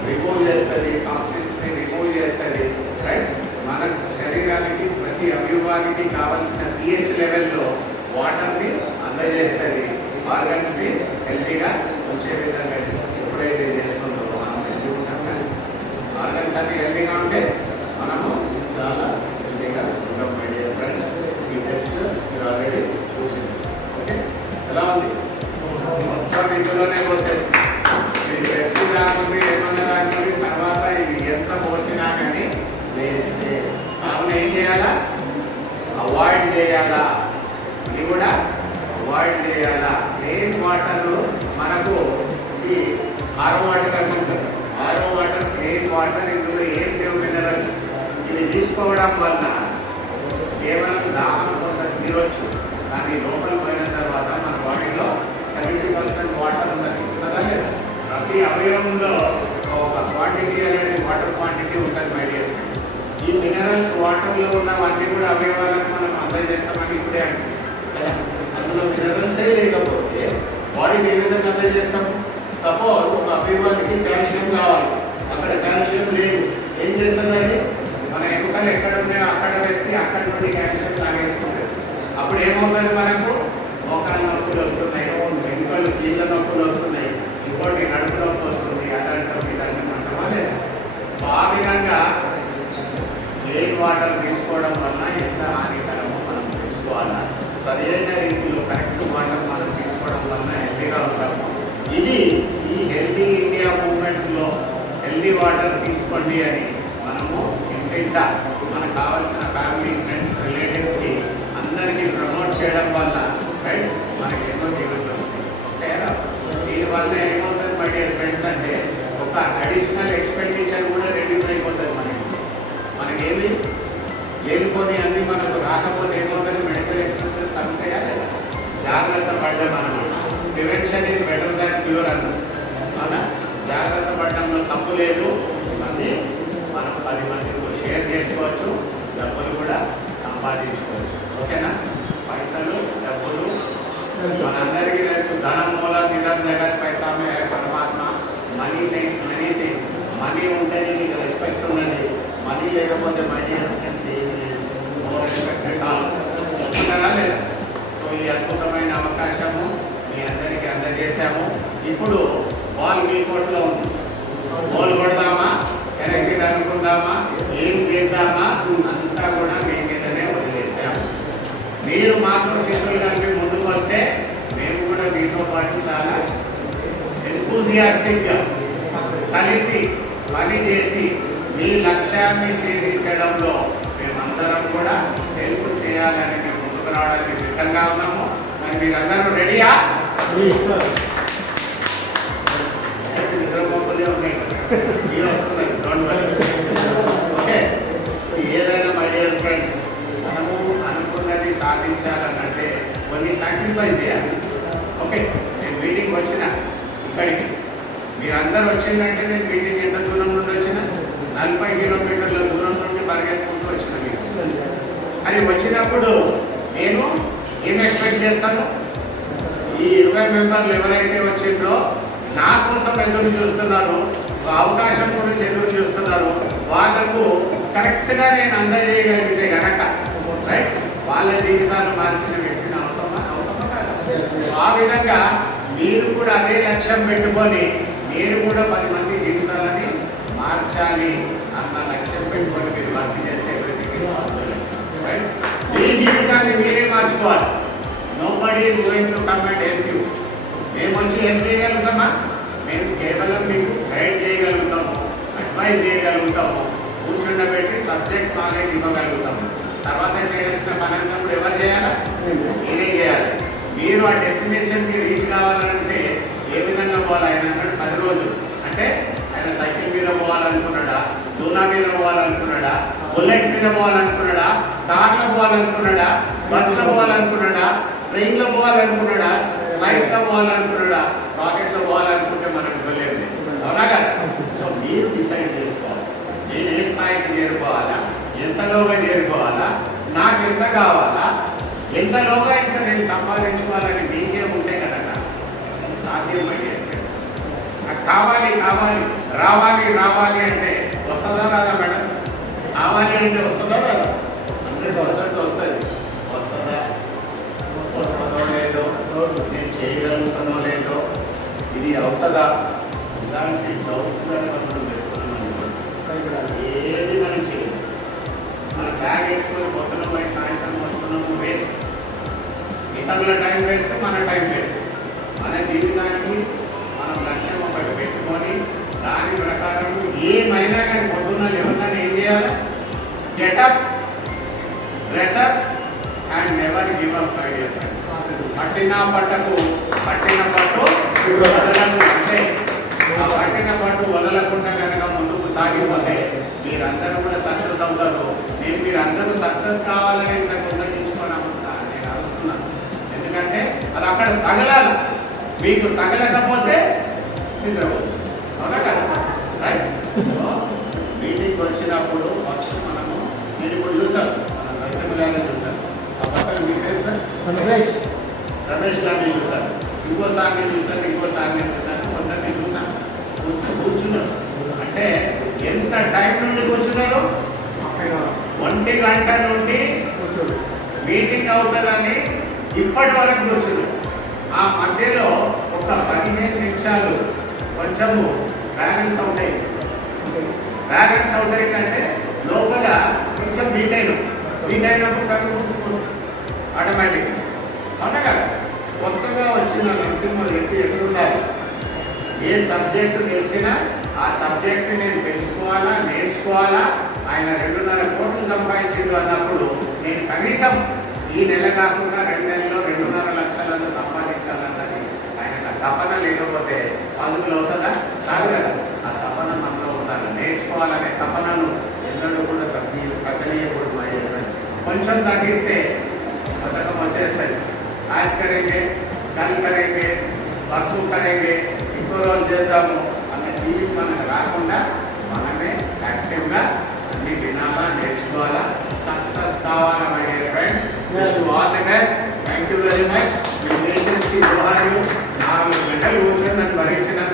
రిమూవ్ చేస్తుంది, టాక్సిన్స్ ని రిమూవ్ చేస్తుంది. రైట్? మన శరీరానికి ప్రతి అవయవానికి కావలసిన pH లెవెల్లో వాటర్ని అందజేస్తుంది. ఆర్గన్స్ ని హెల్తీగా ఉంచే విధంగా ఎప్పుడైతే చేస్తుందో మనం హెల్తీ ఉంటాం. కానీ ఆర్గన్స్ అన్ని హెల్తీగా ఉంటే మనము చాలా హెల్తీగా ఉంటాం. మై డియర్ ఫ్రెండ్స్, ఈ టెస్ట్ మీరు ఆల్రెడీ చూసింది. ఓకే, ఎలా ఉంది? మొత్తం ఇందులోనే పోసేసి మీరు ఎప్పుడు రాకుంది, ఏమన్నా రాకుంది, తర్వాత ఇది ఎంత పోసినా కానీ వేస్తే మనం ఏం చేయాలా? అవాయిడ్ చేయాలా. ఇది కూడా అవాయిడ్ చేయాలా. ప్లెయిన్ వాటర్ మనకు ఇది ఆరో వాటర్ అనుకుంటుంది. ఆరో వాటర్ ప్లెయిన్ వాటర్, ఇందులో ఏం లేవు మినరల్స్. ఇది తీసుకోవడం వల్ల కేవలం దాహం కొంత తీరొచ్చు, కానీ లోపల పోయిన తర్వాత మన బాడీలో 70% వాటర్ ఉన్నది ఉంటుందా లేదా? ప్రతి అవయవంలో ఒక క్వాంటిటీ అనేది వాటర్ క్వాంటిటీ ఉంటుంది. మై డియర్ ఫ్రెండ్స్, ఈ మినరల్స్ వాటర్లో ఉన్నవన్నీ కూడా అవయవాలకు మనం అందజేస్తామని ఇప్పుడే అంటే కదా. అందులో మినరల్సే లేకపోతే బాడీకి ఏ విధంగా అందజేస్తాం? సపోజ్ ఒక అవయవానికి కాల్షియం కావాలి, అక్కడ కాల్షియం లేదు, ఏం చేస్తుంది? మన ఎముకలు ఎక్కడ ఉన్నాయో అక్కడ పెట్టి అక్కడి నుండి కాల్షియం తాగేసుకుంటారు. అప్పుడు ఏమవుతుంది? మనకు మోకాళ్ళ నొప్పులు వస్తున్నాయి, ఎముకలు కీళ్ళ నొప్పులు వస్తున్నాయి, ఇంకోటి నడుపు నొప్పి వస్తుంది, అంటామా లేదా? సో ఆ విధంగా ప్లెయిన్ వాటర్ తీసుకోవడం వల్ల ఎంత హానికరమో మనం తీసుకోవాలా. సరైన రీతిలో కరెక్ట్ వాటర్ మనం తీసుకోవడం వల్ల హెల్తీగా ఉంటాము. ఇది ఈ హెల్తీ ఇండియా మూవ్మెంట్లో హెల్తీ వాటర్ తీసుకోండి అని మనము ఇంటింట మనకు కావాల్సిన ఫ్యామిలీ, ఫ్రెండ్స్, రిలేటివ్స్కి అందరికీ ప్రమోట్ చేయడం వల్ల రైట్ మనకి ఎన్నో దిగులు వస్తాయి. దీనివల్ల ఏమవుతుంది మై డియర్ ఫ్రెండ్స్ అంటే ఒక అడిషనల్ ఎక్స్పెండిచర్ కూడా రెడ్యూస్ అయిపోతుంది. మనకేమి లేనిపోని అన్ని మనకు రాకపోతే ఏమవుతుంది? మెడికల్ ఎక్స్పెన్సెస్ తగ్గుతాయా లేదా? జాగ్రత్త పడ్డం అన్నమాట. Prevention is better than cure అన్నమాట. మన జాగ్రత్త పడడంలో తప్పు లేదు. ఇవన్నీ మనం 10 మందికి షేర్ చేసుకోవచ్చు, డబ్బులు కూడా సంపాదించుకోవచ్చు. ఓకేనా? పైసలు, డబ్బులు మనందరికీ తెలుసు. ధనం మూలం నిధం జగత్, పైసా మే హై పరమాత్మ. Money makes many things. Money ఉంటేనే నీకు రెస్పెక్ట్ ఉన్నది, మనీ లేకపోతే మై డియర్ ఫ్రెండ్స్ ఏమీ లేదు. No respect all. చెప్తున్నారా లేదా? సో ఈ అద్భుతమైన అవకాశము మీ అందరికీ అందజేశాము. ఇప్పుడు బాల్ మీ కోర్టులో ఉంది. బాల్ కొడదామా, వెనక్కి అనుకుందామా, ఏం చేద్దామా, అంతా కూడా మీ మీదనే వదిలేసాము. మీరు మాత్రం చేతులు కలిపి ముందుకు వస్తే మేము కూడా మీతో పాటు చాలా ఎంతూజియాస్టిక్గా కలిసి పని చేసి మీ లక్ష్యాన్ని ఛేదించడంలో మేమందరం కూడా హెల్ప్ చేయాలని మేము ముందుకు రావడానికి సిద్ధంగా ఉన్నాము. మరి మీరందరూ రెడీయా? నిద్రపోతూనే ఉన్నాయి, మీరు వస్తున్నాయి, డోంట్ వరీ. ఓకే, సో ఏదైనా మై డియర్ ఫ్రెండ్స్, మనము అనుకున్నది సాధించాలనంటే కొన్ని సాక్రిఫైస్ చేయాలి. ఓకే, నేను మీటింగ్ వచ్చిన ఇక్కడికి మీరందరూ వచ్చిందంటే నేను మీటింగ్ ఎంత దూరం నుండి వచ్చిన 40 కిలోమీటర్ల దూరం నుండి పరిగెత్తుకుంటూ వచ్చిన మీకు. అని వచ్చినప్పుడు నేను ఏం ఎక్స్పెక్ట్ చేస్తాను? ఈ 20 మెంబర్లు ఎవరైతే వచ్చిందో నా కోసం ఎదురు చూస్తున్నారు, అవకాశం గురించి ఎదురు చూస్తున్నారు, వాళ్ళకు కరెక్ట్గా నేను అందజేయగలిగితే గనక రైట్ వాళ్ళ జీవితాన్ని మార్చిన వ్యక్తిని అవుతామా కాదా? ఆ విధంగా మీరు కూడా అదే లక్ష్యం పెట్టుకొని మీరు కూడా 10 మంది జీవితాలని మార్చాలి అన్న లక్ష్యం పెట్టుకొని మీరు వర్క్ చేస్తే రైట్ మీ జీవితాన్ని మీరే మార్చుకోవాలి. Nobody is going to come and help you. మేము వచ్చి హెల్ప్ చేయగలుగుతామా? మేము కేవలం మీకు గైడ్ చేయగలుగుతాము, అడ్వైజ్ చేయగలుగుతాము, కూర్చుండబెట్టి సబ్జెక్ట్ నాలెడ్జ్ ఇవ్వగలుగుతాము. తర్వాత చేయాల్సిన పని అన్నప్పుడు ఎవరు చేయాలా? మీరే చేయాలి. మీరు ఆ డెస్టినేషన్కి రీచ్ కావాలంటే ఏ విధంగా పోవాలి? ఆయన అన్నాడు 10 రోజులు అంటే ఆయన సైకిల్ మీద పోవాలనుకున్నాడా, దూనా మీద పోవాలనుకున్నాడా, బుల్లెట్ మీద పోవాలనుకున్నాడా, కార్లో పోవాలనుకున్నాడా, బస్సులో పోవాలనుకున్నాడా, ట్రైన్లో పోవాలనుకున్నాడా, ఫ్లైట్లో పోవాలనుకున్నాడా, రాకెట్లో పోవాలనుకుంటే మనకు వెళ్ళలేదు. అవునా కదా? సో మీరు డిసైడ్ చేసుకోవాలి, నేను ఏ స్థాయికి చేరుకోవాలా, ఎంతలోగా చేరుకోవాలా, నాకు ఎంత కావాలా, ఎంతలోగా ఇంకా నేను సంపాదించుకోవాలని మీకే ఉంటే కనుక సాధ్యమయ్యే. నాకు కావాలి కావాలి రావాలి రావాలి అంటే వస్తుందా రాదా మేడం? కావాలి అంటే వస్తుందా రాదా? 100% వస్తుంది. వస్తుందా? వస్తుందో లేదో, నేను చేయగలుగుతానో లేదో, ఇది అవుతుందా, ఇలాంటి డౌట్స్ కనుక మనం పెట్టుకున్నాం ఏది మనం చేయలేదు. మన బ్యాగ్ వేసుకొని పొద్దున పోయి సాయంత్రం వస్తున్నాము వేస్ట్. ఇతరుల టైం వేస్తే మన టైం వేస్ట్. మన జీవితానికి మనం లక్ష్యం ఒకటి పెట్టుకొని దాని ప్రకారం ఏమైనా కానీ పొద్దున్న ఎవరినైనా ఏం చేయాలి? Getup, dress up and never give up. పట్టిన పట్టకు పట్టిన పట్టు వదలకు. అంటే ఆ పట్టిన పట్టు వదలకుండా కనుక ముందుకు సాగిపోతే మీరందరూ కూడా సక్సెస్ అవుతారు. నేను మీరందరూ సక్సెస్ కావాలని ఇంతకు ఉద్దేశించుకున్నాను నేను అరుస్తున్నాను. ఎందుకంటే అది అక్కడ తగలాలి. మీకు తగలకపోతే నిద్రపోతుంది. అవునా కదా? రైట్. సో మీటింగ్ వచ్చినప్పుడు ఫస్ట్ మనము నేను ఇప్పుడు చూసాను, మన నరసింహ గారిని చూసాను, ఆ పక్కన మీకు తెలుసా రమేష్ గారిని చూసాను, ఇంకోసారిని చూసాను, ఇంకోసారిని చూసాను, కొందరిని చూసాను. కూర్చున్నారు అంటే ఎంత టైం నుండి కూర్చున్నారు? 1 గంట నుండి మీటింగ్ అవుతుందని ఇప్పటి వరకు కూర్చున్నారు. ఆ మధ్యలో ఒక 15 నిమిషాలు కొంచెము బ్యాలెన్స్ అవుతాయి. బ్యాలెన్స్ అవుతాయి అంటే లోపల కొంచెం వీట్ అయినప్పుడు కళ్ళు మూసుకుంటుంది ఆటోమేటిక్. అవునా కదా? కొత్తగా వచ్చిన నరసింహ వ్యక్తి ఎట్లుండాలి? ఏ సబ్జెక్టు తెలిసినా ఆ సబ్జెక్ట్ నేను తెలుసుకోవాలా, నేర్చుకోవాలా. ఆయన 2.5 కోట్లు సంపాదించిండు అన్నప్పుడు నేను కనీసం ఈ నెల కాకుండా 2 నెలల్లో 2.5 లక్షలను సంపాదించాలన్నది ఆయన తపన. లేకపోతే పనులు అవుతుందా? కాదు కదా? ఆ తపన మనలో ఉండాలి. నేర్చుకోవాలనే తపనను ఎన్నడూ కూడా తగ్గనీయకూడదు. కొంచెం తగ్గిస్తే పథకం వచ్చేస్తుంది. యాష్ కరేంగే, కల్ కరేంగే, పర్సు కరేంగే, ఇంకో రోజు చేద్దాము అనే ఫీలింగ్ మనకు రాకుండా మనమే యాక్టివ్గా అన్ని వినాలా, నేర్చుకోవాలా, సక్సెస్ కావాలా. My dear friends, all the best. Thank you very much. మీ పేషెన్స్కి జోహార్లు. 4 గంటలు కూర్చొని నన్ను భరించినందుకు